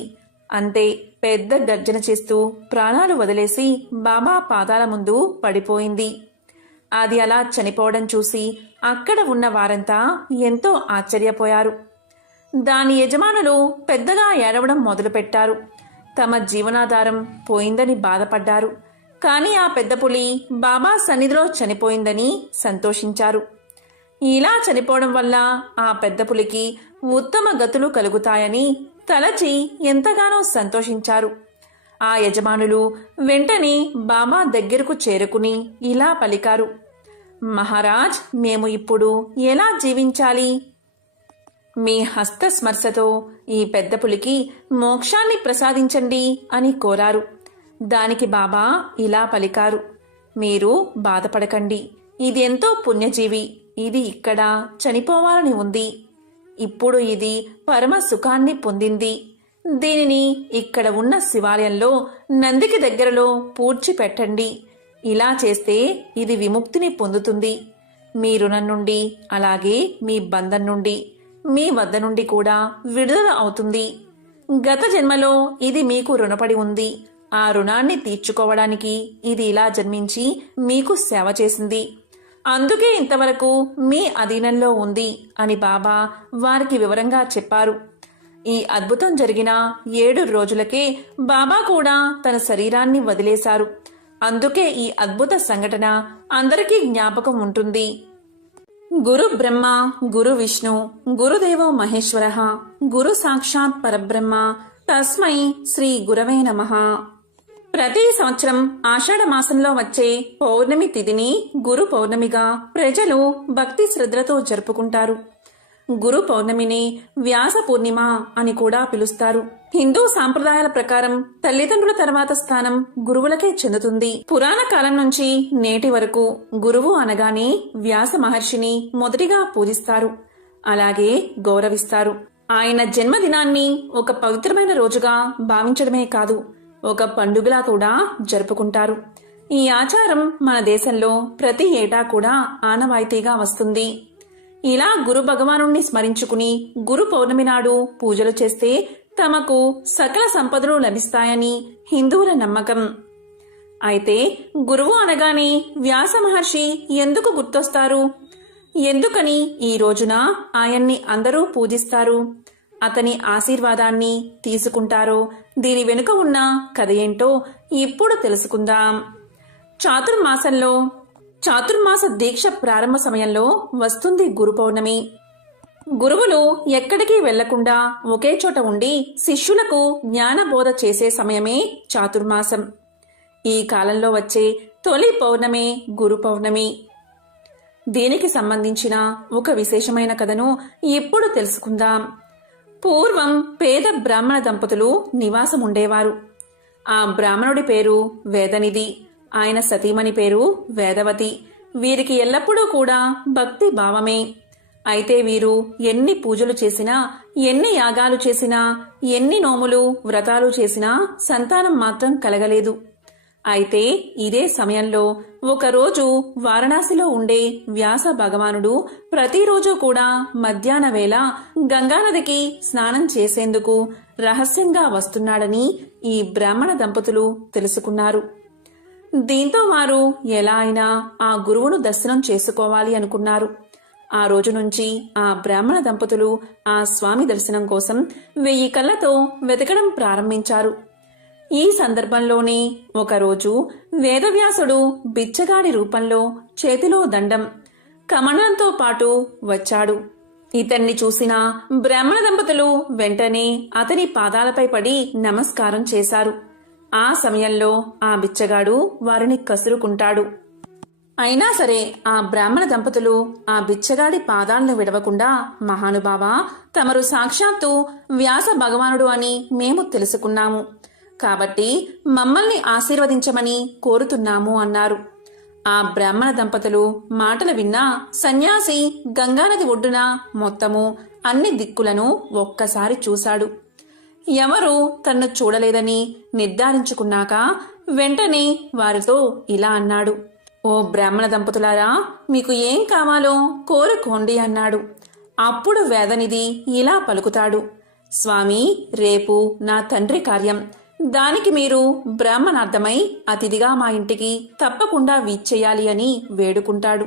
అంతే, పెద్ద గర్జన చేస్తూ ప్రాణాలు వదిలేసి బాబా పాదాల ముందు పడిపోయింది. అది అలా చనిపోవడం చూసి అక్కడ ఉన్న వారంతా ఎంతో ఆశ్చర్యపోయారు. దాని యజమానులు పెద్దగా ఏడవడం మొదలుపెట్టారు. తమ జీవనాధారం పోయిందని బాధపడ్డారు. కానీ ఆ పెద్ద పులి బాబా సన్నిధిలో చనిపోయిందని సంతోషించారు. ఇలా చనిపోవడం వల్ల ఆ పెద్ద పులికి ఉత్తమ గతులు కలుగుతాయని తలచి ఎంతగానో సంతోషించారు. ఆ యజమానులు వెంటనే బాబా దగ్గరకు చేరుకుని ఇలా పలికారు, మహారాజ్, మేము ఇప్పుడు ఎలా జీవించాలి? మీ హస్తస్మర్శతో ఈ పెద్ద పులికి మోక్షాన్ని ప్రసాదించండి అని కోరారు. దానికి బాబా ఇలా పలికారు, మీరు బాధపడకండి, ఇది ఎంతో పుణ్యజీవి. ఇది ఇక్కడ చనిపోవాలని ఉంది. ఇప్పుడు ఇది పరమ సుఖాన్ని పొందింది. దీనిని ఇక్కడ ఉన్న శివాలయంలో నందికి దగ్గరలో పూడ్చిపెట్టండి. ఇలా చేస్తే ఇది విముక్తిని పొందుతుంది. మీ రుణం నుండి, అలాగే మీ బంధం నుండి, మీ వద్ద నుండి కూడా విడుదల అవుతుంది. గత జన్మలో ఇది మీకు రుణపడి ఉంది. ఆ రుణాన్ని తీర్చుకోవడానికి ఇది ఇలా జన్మించి మీకు సేవ చేసింది. అందుకే ఇంతవరకు మీ అధీనంలో ఉంది అని బాబా వారికి వివరంగా చెప్పారు. ఈ అద్భుతం జరిగిన 7 రోజులకే బాబా కూడా తన శరీరాన్ని వదిలేశారు. అందుకే ఈ అద్భుత సంఘటన అందరికీ జ్ఞాపకం ఉంటుంది. గురు బ్రహ్మ గురు విష్ణు గురుదేవో మహేశ్వరః గురు సాక్షాత్ పరబ్రహ్మ తస్మై శ్రీ గురవే నమః. ప్రతి సంవత్సరం ఆషాఢ మాసంలో వచ్చే పౌర్ణమి తిథిని గురు పౌర్ణమిగా ప్రజలు భక్తి శ్రద్ధలతో జరుపుకుంటారు. గురు పౌర్ణమిని వ్యాస పూర్ణిమ అని కూడా పిలుస్తారు. హిందూ సాంప్రదాయాల ప్రకారం తల్లిదండ్రుల తర్వాత స్థానం గురువులకే చెందుతుంది. పురాణ కాలం నుంచి నేటి వరకు గురువు అనగానే వ్యాస మహర్షిని మొదటిగా పూజిస్తారు, అలాగే గౌరవిస్తారు. ఆయన జన్మదినాన్ని ఒక పవిత్రమైన రోజుగా భావించడమే కాదు, ఒక పండుగలా కూడా జరుపుకుంటారు. ఈ ఆచారం మన దేశంలో ప్రతి ఏటా కూడా ఆనవాయితీగా వస్తుంది. ఇలా గురు భగవానుణ్ణి స్మరించుకుని గురు పౌర్ణమి నాడు పూజలు చేస్తే తమకు సకల సంపదలు లభిస్తాయని హిందువుల నమ్మకం. అయితే గురువు అనగానే వ్యాస మహర్షి ఎందుకు గుర్తొస్తారు? ఎందుకని ఈ రోజున ఆయన్ని అందరూ పూజిస్తారు, అతని ఆశీర్వాదాన్ని తీసుకుంటారో, దీని వెనుక ఉన్న కథ ఏంటో ఇప్పుడు తెలుసుకుందాం. చాతుర్మాస దీక్ష ప్రారంభ సమయంలో వస్తుంది గురు పౌర్ణమి. గురువులు ఎక్కడికి వెళ్లకుండా ఒకే చోట ఉండి శిష్యులకు జ్ఞానబోధ చేసే సమయమే చాతుర్మాసం. ఈ కాలంలో వచ్చే తొలి పౌర్ణమే గురు పౌర్ణమి. దీనికి సంబంధించిన ఒక విశేషమైన కథను ఇప్పుడు తెలుసుకుందాం. పూర్వం పేద బ్రాహ్మణ దంపతులు నివాసం ఉండేవారు. ఆ బ్రాహ్మణుడి పేరు వేదనిధి, ఆయన సతీమణి పేరు వేదవతి. వీరికి ఎల్లప్పుడూ కూడా భక్తి భావమే. అయితే వీరు ఎన్ని పూజలు చేసినా, ఎన్ని యాగాలు చేసినా, ఎన్ని నోములు వ్రతాలు చేసినా సంతానం మాత్రం కలగలేదు. అయితే ఇదే సమయంలో ఒకరోజు వారణాసిలో ఉండే వ్యాస భగవానుడు ప్రతిరోజు కూడా మధ్యాహ్న వేళ గంగానదికి స్నానం చేసేందుకు రహస్యంగా వస్తున్నాడని ఈ బ్రాహ్మణ దంపతులు తెలుసుకున్నారు. దీంతో వారు ఎలా అయినా ఆ గురువును దర్శనం చేసుకోవాలి అనుకున్నారు. ఆ రోజు నుంచి ఆ బ్రాహ్మణ దంపతులు ఆ స్వామి దర్శనం కోసం 1000 కళ్ళతో వెతకడం ప్రారంభించారు. ఈ సందర్భంలోనే ఒకరోజు వేదవ్యాసుడు బిచ్చగాడి రూపంలో చేతిలో దండం, కమండంతో పాటు వచ్చాడు. ఇతన్ని చూసిన బ్రాహ్మణ దంపతులు వెంటనే అతని పాదాలపై పడి నమస్కారం చేశారు. ఆ సమయంలో ఆ బిచ్చగాడు వారిని కసురుకుంటాడు. అయినా సరే ఆ బ్రాహ్మణ దంపతులు ఆ బిచ్చగాడి పాదాలను విడవకుండా, మహానుభావా, తమరు సాక్షాత్తు వ్యాస భగవానుడు అని మేము తెలుసుకున్నాము, కాబట్టి మమ్మల్ని ఆశీర్వదించమని కోరుతున్నాము అన్నారు. ఆ బ్రాహ్మణ దంపతులు మాటలు విన్నా సన్యాసి గంగానది ఒడ్డున మొత్తము అన్ని దిక్కులను ఒక్కసారి చూశాడు. ఎవరు తన్ను చూడలేదని నిర్ధారించుకున్నాక వెంటనే వారితో ఇలా అన్నాడు: ఓ బ్రాహ్మణ దంపతులారా, మీకు ఏం కావాలో కోరుకోండి అన్నాడు. అప్పుడు వేదనిధి ఇలా పలుకుతాడు: స్వామి, రేపు నా తండ్రి కార్యం, దానికి మీరు బ్రాహ్మణార్థమై అతిథిగా మా ఇంటికి తప్పకుండా వీచ్చేయాలి అని వేడుకుంటాడు.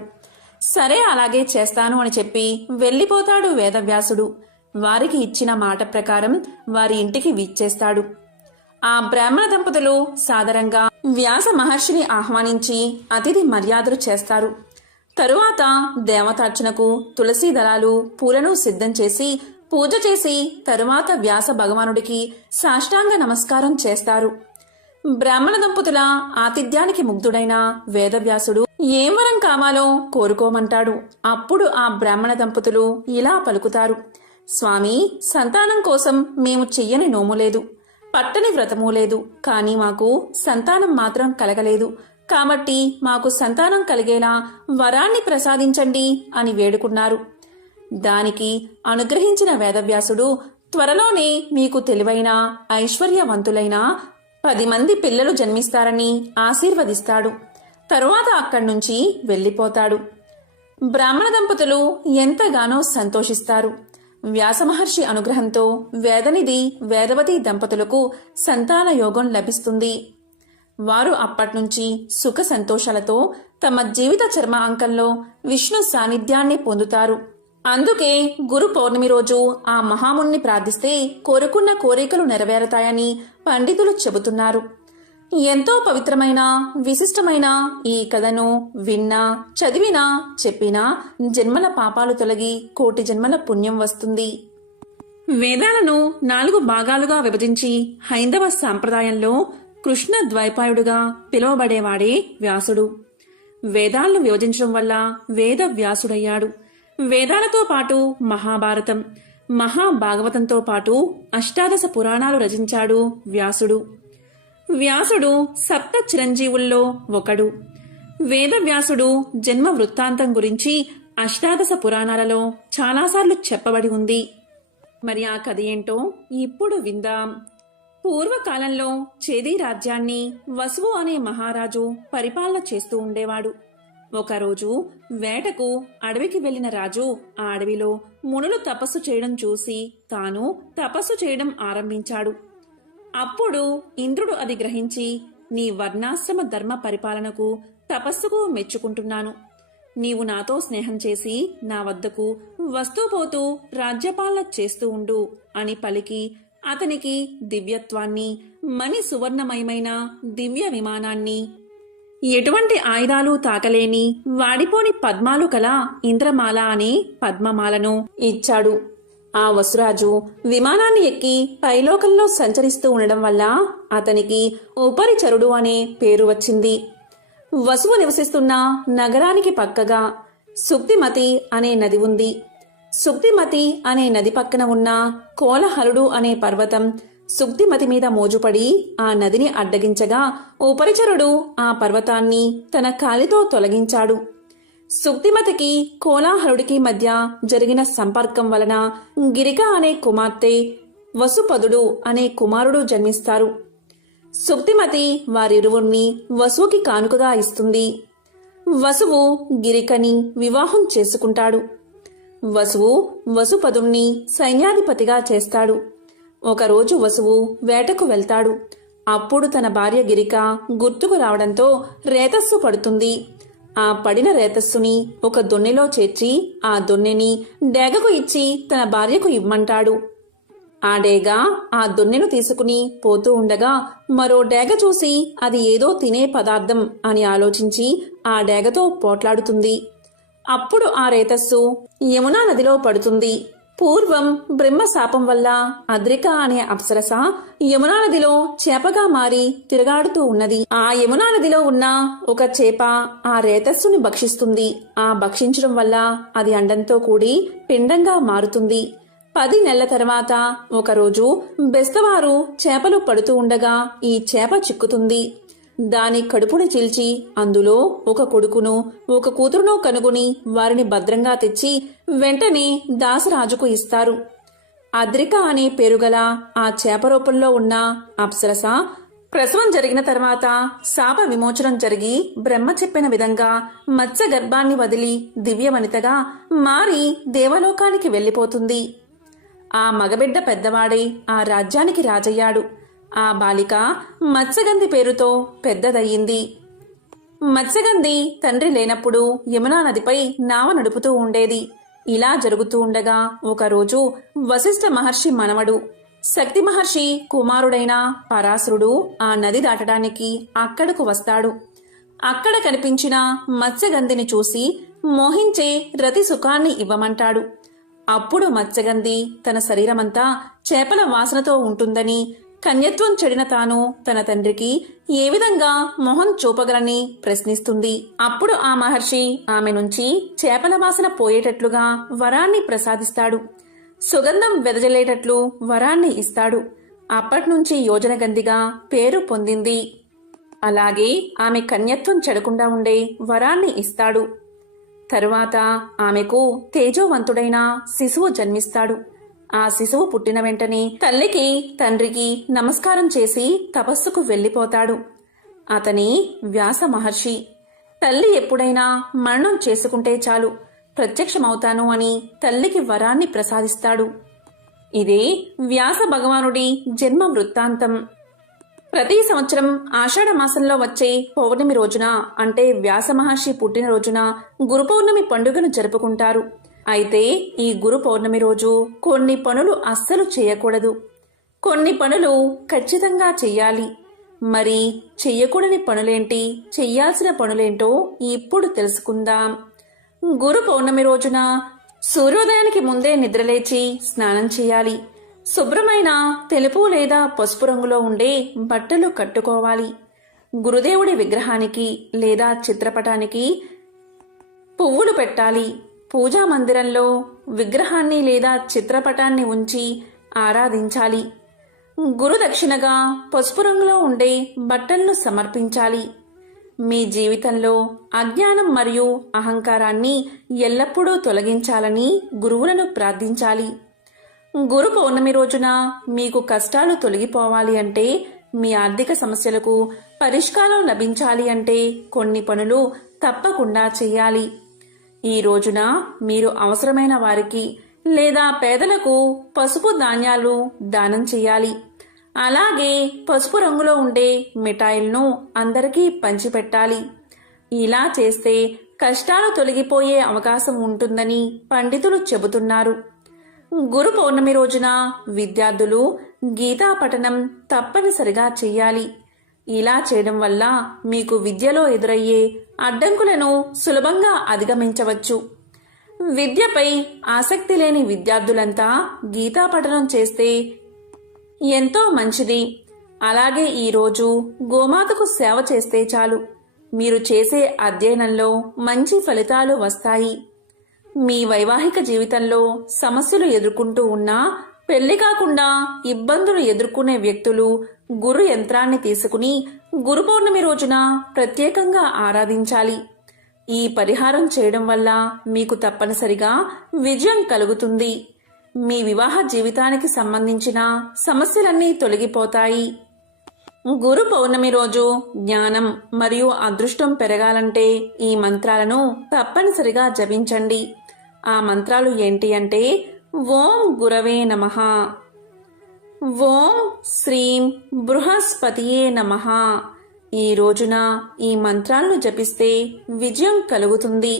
సరే, అలాగే చేస్తాను అని చెప్పి వెళ్ళిపోతాడు వేదవ్యాసుడు. వారికి ఇచ్చిన మాట ప్రకారం వారి ఇంటికి వీచ్చేస్తాడు. ఆ బ్రాహ్మణ దంపతులు సాదరంగా వ్యాస మహర్షిని ఆహ్వానించి అతిథి మర్యాదలు చేస్తారు. తరువాత దేవతార్చనకు తులసి దళాలు, పూలను సిద్ధం చేసి పూజ చేసి తరువాత వ్యాస భగవానుడికి సాష్టాంగ నమస్కారం చేస్తారు. బ్రాహ్మణ దంపతుల ఆతిథ్యానికి ముగ్ధుడైన వేదవ్యాసుడు ఏం వరం కావాలో కోరుకోమంటాడు. అప్పుడు ఆ బ్రాహ్మణ దంపతులు ఇలా పలుకుతారు: స్వామి, సంతానం కోసం మేము చెయ్యని నోము లేదు, పట్టని వ్రతమూ లేదు, కానీ మాకు సంతానం మాత్రం కలగలేదు. కాబట్టి మాకు సంతానం కలిగేలా వరాన్ని ప్రసాదించండి అని వేడుకున్నారు. దానికి అనుగ్రహించిన వేదవ్యాసుడు త్వరలోనే మీకు తెలివైన ఐశ్వర్యవంతులైన 10 మంది పిల్లలు జన్మిస్తారని ఆశీర్వదిస్తాడు. తరువాత అక్కడి నుంచి వెళ్ళిపోతాడు. బ్రాహ్మణ దంపతులు ఎంతగానో సంతోషిస్తారు. వ్యాసమహర్షి అనుగ్రహంతో వేదనిధి, వేదవతి దంపతులకు సంతాన యోగం లభిస్తుంది. వారు అప్పట్నుంచి సుఖ సంతోషాలతో తమ జీవిత చర్మ అంకంలో విష్ణు సాన్నిధ్యాన్ని పొందుతారు. అందుకే గురు పౌర్ణమి రోజు ఆ మహాముని ప్రార్థిస్తే కోరుకున్న కోరికలు నెరవేరుతాయని పండితులు చెబుతున్నారు. ఎంతో పవిత్రమైన, విశిష్టమైన ఈ కథను విన్నా, చదివినా, చెప్పినా జన్మల పాపాలు తొలగి కోటి జన్మల పుణ్యం వస్తుంది. వేదాలను 4 భాగాలుగా విభజించి హైందవ సాంప్రదాయంలో కృష్ణ ద్వైపాయుడుగా పిలువబడేవాడే వ్యాసుడు. వేదాలను విభజించడం వల్ల వేద వ్యాసుడయ్యాడు. వేదాలతో పాటు మహాభారతం, మహాభాగవతంతో పాటు అష్టాదశ పురాణాలు రచించాడు వ్యాసుడు. వ్యాసుడు సప్త చిరంజీవుల్లో ఒకడు. వేదవ్యాసుడు జన్మ వృత్తాంతం గురించి అష్టాదశ పురాణాలలో చాలాసార్లు చెప్పబడి ఉంది. మరి ఆ కథ ఏంటో ఇప్పుడు విందాం. పూర్వకాలంలో చేది రాజ్యాన్ని వసువు అనే మహారాజు పరిపాలన చేస్తూ ఉండేవాడు. ఒకరోజు వేటకు అడవికి వెళ్లిన రాజు ఆ అడవిలో మునులు తపస్సు చేయడం చూసి తాను తపస్సు చేయడం ఆరంభించాడు. అప్పుడు ఇంద్రుడు అది గ్రహించి, నీ వర్ణాశ్రమ ధర్మ పరిపాలనకు తపస్సుకు మెచ్చుకుంటున్నాను. నీవు నాతో స్నేహం చేసి నా వద్దకు వస్తూ పోతూ రాజ్యపాలన చేస్తూ ఉండు అని పలికి అతనికి దివ్యత్వాన్ని, మణి సువర్ణమయమైన దివ్య విమానాన్ని, ఎటువంటి ఆయుధాలు తాకలేని వాడిపోని పద్మాలు కల ఇంద్రమాల అనే పద్మమాలను ఇచ్చాడు. ఆ వసురాజు విమానాన్ని ఎక్కి పైలోకంలో సంచరిస్తూ ఉండడం వల్ల అతనికి ఉపరిచరుడు అనే పేరు వచ్చింది. వసువు నివసిస్తున్న నగరానికి పక్కగా సుక్తిమతి అనే నది ఉంది. సుక్తిమతి అనే నది పక్కన ఉన్న కోలహలుడు అనే పర్వతం సుక్తిమతి మీద మోజుపడి ఆ నదిని అడ్డగించగా ఉపరిచరుడు ఆ పర్వతాన్ని తన కాలితో తొలగించాడు. సుక్తిమతికి కోలాహలుడికి మధ్య జరిగిన సంపర్కం వలన గిరిక అనే కుమార్తె, వసుపదుడు అనే కుమారుడు జన్మిస్తారు. సుక్తిమతి వారిరువుర్ని వసువుకి కానుకగా ఇస్తుంది. వసువు గిరికని వివాహం చేసుకుంటాడు. వసువు వసుపదుణ్ణి సైన్యాధిపతిగా చేస్తాడు. ఒకరోజు వసువు వేటకు వెళ్తాడు. అప్పుడు తన భార్య గిరిక గుర్తుకు రావడంతో రేతస్సు పడుతుంది. ఆ పడిన రేతస్సుని ఒక దొన్నెలో చేర్చి ఆ దొన్నెని డేగకు ఇచ్చి తన భార్యకు ఇమ్మంటాడు. ఆ డేగ ఆ దొన్నెను తీసుకుని పోతూ ఉండగా మరో డేగ చూసి అది ఏదో తినే పదార్థం అని ఆలోచించి ఆ డేగతో పోట్లాడుతుంది. అప్పుడు ఆ రేతస్సు యమునా నదిలో పడుతుంది. పూర్వం బ్రహ్మ శాపం వల్ల అద్రిక అనే అప్సరస యమునా నదిలో చేపగా మారి తిరగాడుతూ ఉన్నది. ఆ యమునా నదిలో ఉన్న ఒక చేప ఆ రేతస్సుని భక్షిస్తుంది. ఆ భక్షించడం వల్ల అది అండంతో కూడి పిండంగా మారుతుంది. 10 నెలల తర్వాత ఒకరోజు బెస్తవారు చేపలు పడుతూ ఉండగా ఈ చేప చిక్కుతుంది. దాని కడుపుని చీల్చి అందులో ఒక కొడుకును ఒక కూతురును కనుగొని వారిని భద్రంగా తెచ్చి వెంటనే దాసరాజుకు ఇస్తారు. అద్రిక అనే పేరుగల ఆ చేప రూపంలో ఉన్న అప్సరస ప్రసవం జరిగిన తర్వాత శాప విమోచనం జరిగి బ్రహ్మ చెప్పిన విధంగా మత్స్య గర్భాన్ని వదిలి దివ్యవనితగా మారి దేవలోకానికి వెళ్లిపోతుంది. ఆ మగబిడ్డ పెద్దవాడై ఆ రాజ్యానికి రాజయ్యాడు. ఆ బాలిక మత్స్యగంధి పేరుతో పెద్దదయ్యింది. మత్స్యగంధి తండ్రి లేనప్పుడు యమునా నదిపై నావ నడుపుతూ ఉండేది. ఇలా జరుగుతూ ఉండగా ఒకరోజు వశిష్ఠ మహర్షి మనవడు, శక్తి మహర్షి కుమారుడైన పరాశరుడు ఆ నది దాటడానికి అక్కడకు వస్తాడు. అక్కడ కనిపించిన మత్స్యగంధిని చూసి మోహించే రతి సుఖాన్ని ఇవ్వమంటాడు. అప్పుడు మత్స్యగంధి తన శరీరమంతా చేపల వాసనతో ఉంటుందని, కన్యత్వం చెడిన తాను తన తండ్రికి ఏ విధంగా మొహం చూపగలని ప్రశ్నిస్తుంది. అప్పుడు ఆ మహర్షి ఆమె నుంచి చేపల వాసన పోయేటట్లుగా వరాన్ని ప్రసాదిస్తాడు. సుగంధం వెదజల్లేటట్లు వరాన్ని ఇస్తాడు. అప్పట్నుంచి యోజనగంధిగా పేరు పొందింది. అలాగే ఆమె కన్యత్వం చెడకుండా ఉండే వరాన్ని ఇస్తాడు. తరువాత ఆమెకు తేజోవంతుడైన శిశువు జన్మిస్తాడు. ఆ శిశువు పుట్టిన వెంటనే తల్లికి తండ్రికి నమస్కారం చేసి తపస్సుకు వెళ్లిపోతాడు. అతని వ్యాస మహర్షి. తల్లి ఎప్పుడైనా మరణం చేసుకుంటే చాలు ప్రత్యక్షమవుతాను అని తల్లికి వరాన్ని ప్రసాదిస్తాడు. ఇదే వ్యాస భగవానుడి జన్మ వృత్తాంతం. ప్రతి సంవత్సరం ఆషాఢ మాసంలో వచ్చే పౌర్ణమి రోజున, అంటే వ్యాస మహర్షి పుట్టినరోజున గురు పౌర్ణమి పండుగను జరుపుకుంటారు. అయితే ఈ గురు పౌర్ణమి రోజు కొన్ని పనులు అస్సలు చేయకూడదు. కొన్ని పనులు ఖచ్చితంగా చెయ్యాలి. మరి చెయ్యకూడని పనులేంటి, చెయ్యాల్సిన పనులేంటో ఇప్పుడు తెలుసుకుందాం. గురు పౌర్ణమి రోజున సూర్యోదయానికి ముందే నిద్రలేచి స్నానం చేయాలి. శుభ్రమైన తెలుపు లేదా పసుపు రంగులో ఉండే బట్టలు కట్టుకోవాలి. గురుదేవుడి విగ్రహానికి లేదా చిత్రపటానికి పువ్వులు పెట్టాలి. పూజా మందిరంలో విగ్రహాన్ని లేదా చిత్రపటాన్ని ఉంచి ఆరాధించాలి. గురు దక్షిణగా పసుపు రంగులో ఉండే బట్టలను సమర్పించాలి. మీ జీవితంలో అజ్ఞానం మరియు అహంకారాన్ని ఎల్లప్పుడూ తొలగించాలని గురువులను ప్రార్థించాలి. గురు పౌర్ణమి రోజున మీకు కష్టాలు తొలగిపోవాలి అంటే, మీ ఆర్థిక సమస్యలకు పరిష్కారం లభించాలి అంటే కొన్ని పనులు తప్పకుండా చేయాలి. ఈ రోజున మీరు అవసరమైన వారికి లేదా పేదలకు పసుపు ధాన్యాలు దానం చేయాలి. అలాగే పసుపు రంగులో ఉండే మిఠాయిలను అందరికీ పంచిపెట్టాలి. ఇలా చేస్తే కష్టాలు తొలగిపోయే అవకాశం ఉంటుందని పండితులు చెబుతున్నారు. గురు పౌర్ణమి రోజున విద్యార్థులు గీతా పఠనం తప్పనిసరిగా చెయ్యాలి. ఇలా చేయడం వల్ల మీకు విద్యలో ఎదురయ్యే అడ్డంకులను సులభంగా అధిగమించవచ్చు. విద్యపై ఆసక్తి లేని విద్యార్థులంతా గీతా పఠనం చేస్తే ఎంతో మంచిది. అలాగే ఈరోజు గోమాతకు సేవ చేస్తే చాలు, మీరు చేసే అధ్యయనంలో మంచి ఫలితాలు వస్తాయి. మీ వైవాహిక జీవితంలో సమస్యలు ఎదుర్కొంటూ ఉన్నా, పెళ్లి కాకుండా ఇబ్బందులు ఎదుర్కొనే వ్యక్తులు గురు యంత్రాన్ని తీసుకుని గురు పౌర్ణమి రోజున ప్రత్యేకంగా ఆరాధించాలి. ఈ పరిహారం చేయడం వల్ల మీకు తప్పనిసరిగా విజయం కలుగుతుంది. మీ వివాహ జీవితానికి సంబంధించిన సమస్యలన్నీ తొలగిపోతాయి. గురు పౌర్ణమి రోజు జ్ఞానం మరియు అదృష్టం పెరగాలంటే ఈ మంత్రాలను తప్పనిసరిగా జపించండి. ఆ మంత్రాలు ఏంటి అంటే, ఓం గురవే నమః, ఓం శ్రీం బృహస్పతియే నమః. ఈ రోజున ఈ మంత్రాలను జపిస్తే విజయం కలుగుతుంది.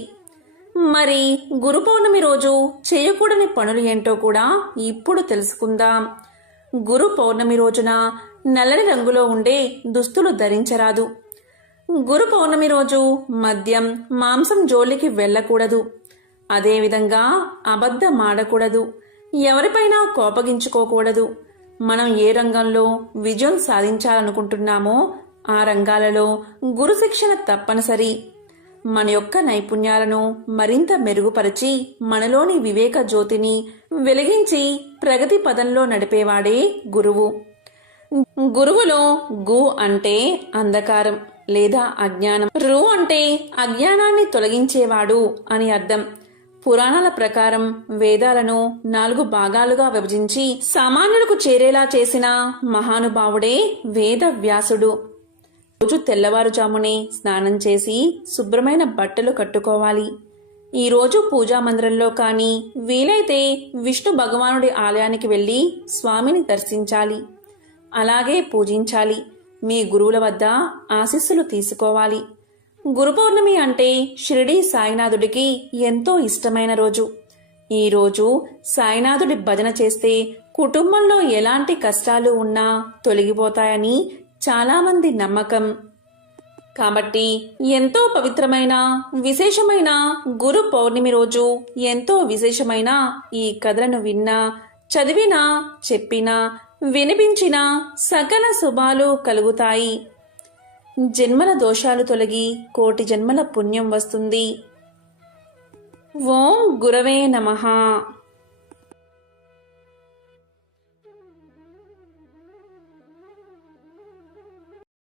మరి గురు పౌర్ణమి రోజు చేయకూడని పనులు ఏంటో కూడా ఇప్పుడు తెలుసుకుందాం. గురు పౌర్ణమి రోజున నల్లని రంగులో ఉండే దుస్తులు ధరించరాదు. గురు పౌర్ణమి రోజు మద్యం, మాంసం జోలికి వెళ్ళకూడదు. అదేవిధంగా అబద్ధమాడకూడదు. ఎవరిపైనా కోపగించుకోకూడదు. మనం ఏ రంగంలో విజయం సాధించాలనుకుంటున్నామో ఆ రంగాలలో గురు శిక్షణ తప్పనిసరి. మన యొక్క నైపుణ్యాలను మరింత మెరుగుపరిచి మనలోని వివేక జ్యోతిని వెలిగించి ప్రగతి పదంలో నడిపేవాడే గురువు. గురువులో గు అంటే అంధకారం లేదా అజ్ఞానం, రు అంటే అజ్ఞానాన్ని తొలగించేవాడు అని అర్థం. పురాణాల ప్రకారం వేదాలను 4 భాగాలుగా విభజించి సామాన్యులకు చేరేలా చేసిన మహానుభావుడే వేద వ్యాసుడు. రోజు తెల్లవారుజామునే స్నానం చేసి శుభ్రమైన బట్టలు కట్టుకోవాలి. ఈరోజు పూజా మందిరంలో కానీ వీలైతే విష్ణు భగవానుడి ఆలయానికి వెళ్లి స్వామిని దర్శించాలి. అలాగే పూజించాలి. మీ గురువుల వద్ద ఆశీస్సులు తీసుకోవాలి. గురు పౌర్ణమి అంటే షిరిడీ సాయినాథుడికి ఎంతో ఇష్టమైన రోజు. ఈ రోజు సాయినాథుడి భజన చేస్తే కుటుంబంలో ఎలాంటి కష్టాలు ఉన్నా తొలగిపోతాయని చాలామంది నమ్మకం. కాబట్టి ఎంతో పవిత్రమైన విశేషమైన గురు పౌర్ణమి రోజు ఎంతో విశేషమైన ఈ కథలను విన్నా, చదివినా, చెప్పినా, వినిపించిన సకల శుభాలు కలుగుతాయి. జన్మల దోషాలు తొలగి కోటి జన్మల పుణ్యం వస్తుంది. ఓం గురవే నమః.